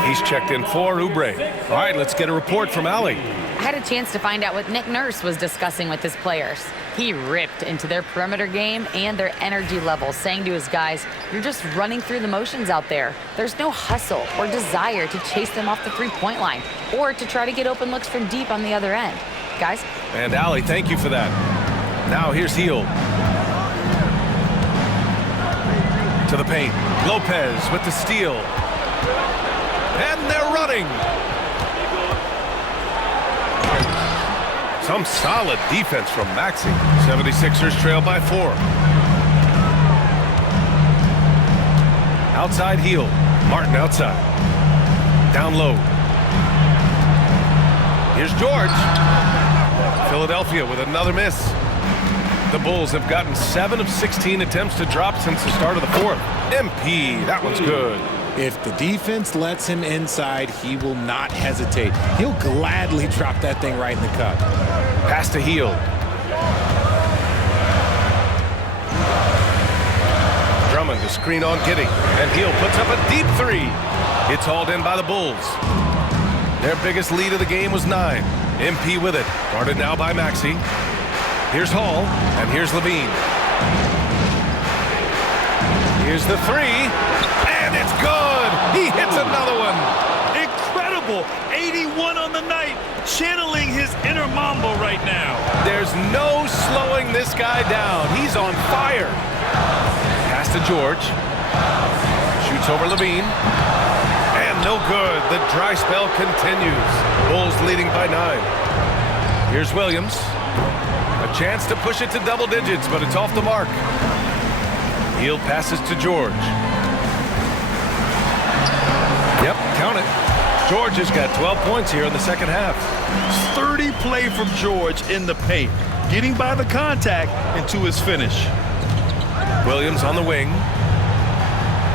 He's checked in for Oubre. All right, let's get a report from Allie. I had a chance to find out what Nick Nurse was discussing with his players. He ripped into their perimeter game and their energy level, saying to his guys, "You're just running through the motions out there. There's no hustle or desire to chase them off the three-point line or to try to get open looks from deep on the other end." Guys? And Allie, thank you for that. Now here's Hield. To the paint. Lopez with the steal. And they're running. Some solid defense from Maxey. 76ers trail by 4. Outside Hield. Martin outside. Down low. Here's George. Philadelphia with another miss. The Bulls have gotten 7 of 16 attempts to drop since the start of the 4th. MP, that one's good. If the defense lets him inside, he will not hesitate. He'll gladly drop that thing right in the cup. Pass to Hield. Drummond to screen on Giddey. And Hield puts up a deep 3. It's hauled in by the Bulls. Their biggest lead of the game was 9. MP with it. Guarded now by Maxey. Here's Hall. And here's Levine. Here's the 3. And it's good! He hits another one! Incredible! 81 on the night, channeling his inner Mambo right now. There's no slowing this guy down. He's on fire. Pass to George. Shoots over Levine. And no good. The dry spell continues. Bulls leading by 9. Here's Williams. A chance to push it to double digits, but it's off the mark. Hield passes to George. Yep, count it. George has got 12 points here in the second half. 30 play from George in the paint, getting by the contact and to his finish. Williams on the wing.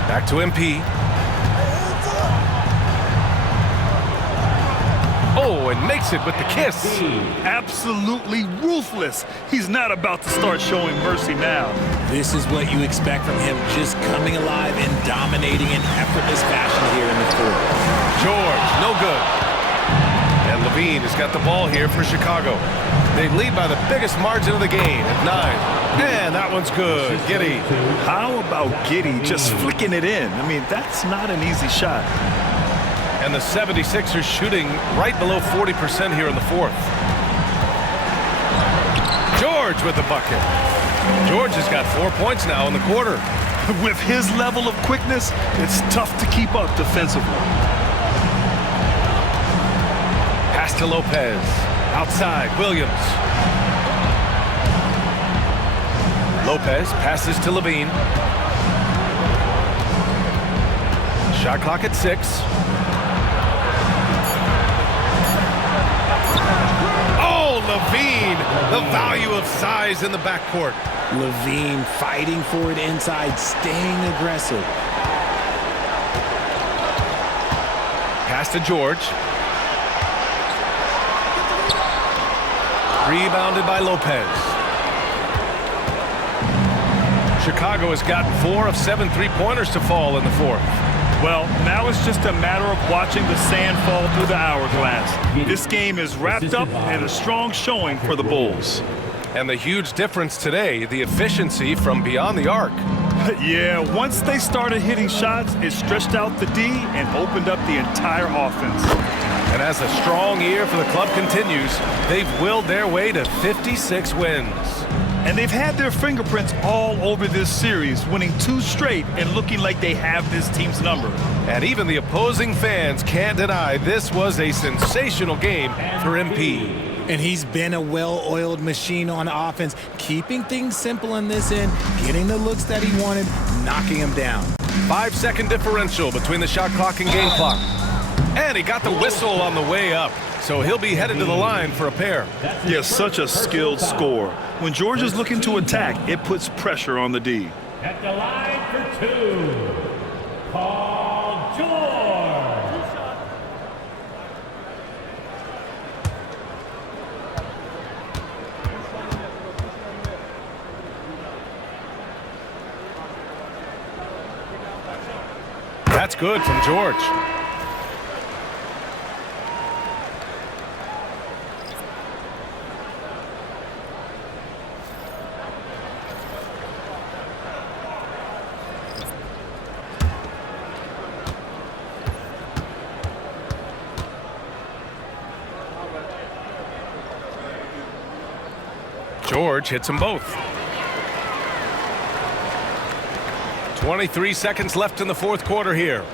Back to MP. Oh, and makes it with the kiss. Absolutely ruthless. He's not about to start showing mercy now. This is what you expect from him, just coming alive and dominating in effortless fashion here in the 4th. George, no good. And Levine has got the ball here for Chicago. They lead by the biggest margin of the game at 9. And that one's good. Giddey. How about Giddey just flicking it in? I mean, that's not an easy shot. And the 76ers shooting right below 40% here in the fourth. George with the bucket. George has got 4 points now in the quarter. With his level of quickness, it's tough to keep up defensively. Pass to Lopez. Outside, Williams. Lopez passes to Levine. Shot clock at 6. Oh, Levine! The value of size in the backcourt. Levine fighting for it inside, staying aggressive. Pass to George. Rebounded by Lopez. Chicago has gotten 4 of 7 3-pointers to fall in the fourth. Well, now it's just a matter of watching the sand fall through the hourglass. This game is wrapped up and a strong showing for the Bulls. And the huge difference today, the efficiency from beyond the arc. Yeah, once they started hitting shots, it stretched out the D and opened up the entire offense. And as the strong year for the club continues, they've willed their way to 56 wins. And they've had their fingerprints all over this series, winning 2 straight and looking like they have this team's number. And even the opposing fans can't deny this was a sensational game for MP. And he's been a well-oiled machine on offense, keeping things simple in this end, getting the looks that he wanted, knocking them down. 5-second differential between the shot clock and game clock. And he got the whistle on the way up, so he'll be headed to the line for a pair. Yeah, such a skilled scorer. When George is looking to attack, it puts pressure on the D. At the line for 2, Paul George. That's good from George. George hits them both. 23 seconds left in the fourth quarter here.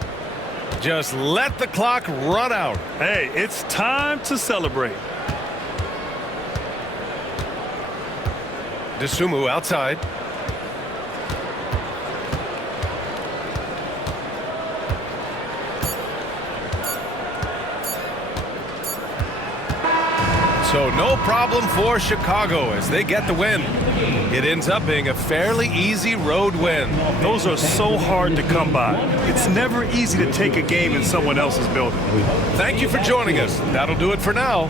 Just let the clock run out. Hey, it's time to celebrate. DeSumo outside. So no problem for Chicago as they get the win. It ends up being a fairly easy road win. Those are so hard to come by. It's never easy to take a game in someone else's building. Thank you for joining us. That'll do it for now.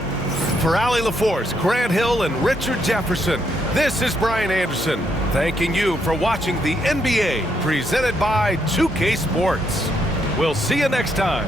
For Allie LaForce, Grant Hill, and Richard Jefferson, this is Brian Anderson, thanking you for watching the NBA presented by 2K Sports. We'll see you next time.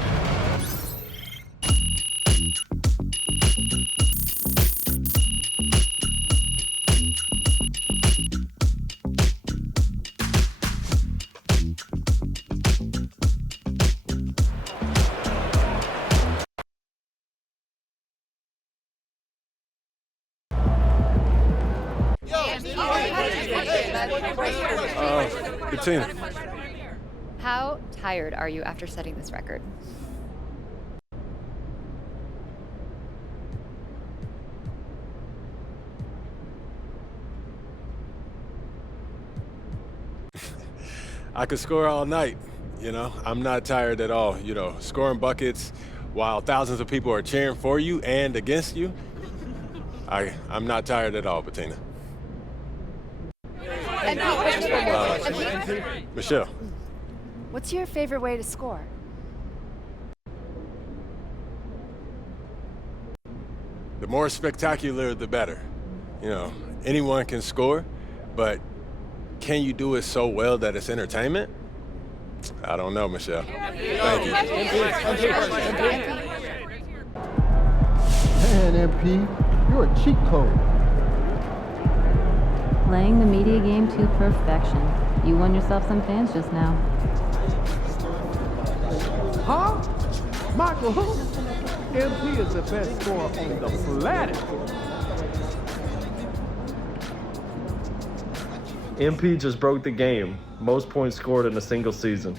Bettina. How tired are you after setting this record? I could score all night, you know. I'm not tired at all, you know. Scoring buckets while thousands of people are cheering for you and against you. I'm not tired at all, Bettina. Michelle. What's your favorite way to score? The more spectacular, the better. You know, anyone can score, but can you do it so well that it's entertainment? I don't know, Michelle. Thank you. And MP, You're a cheat code. Playing the media game to perfection. You won yourself some fans just now. Huh? Michael who? MP is the best scorer on the planet. MP just broke the game. Most points scored in a single season.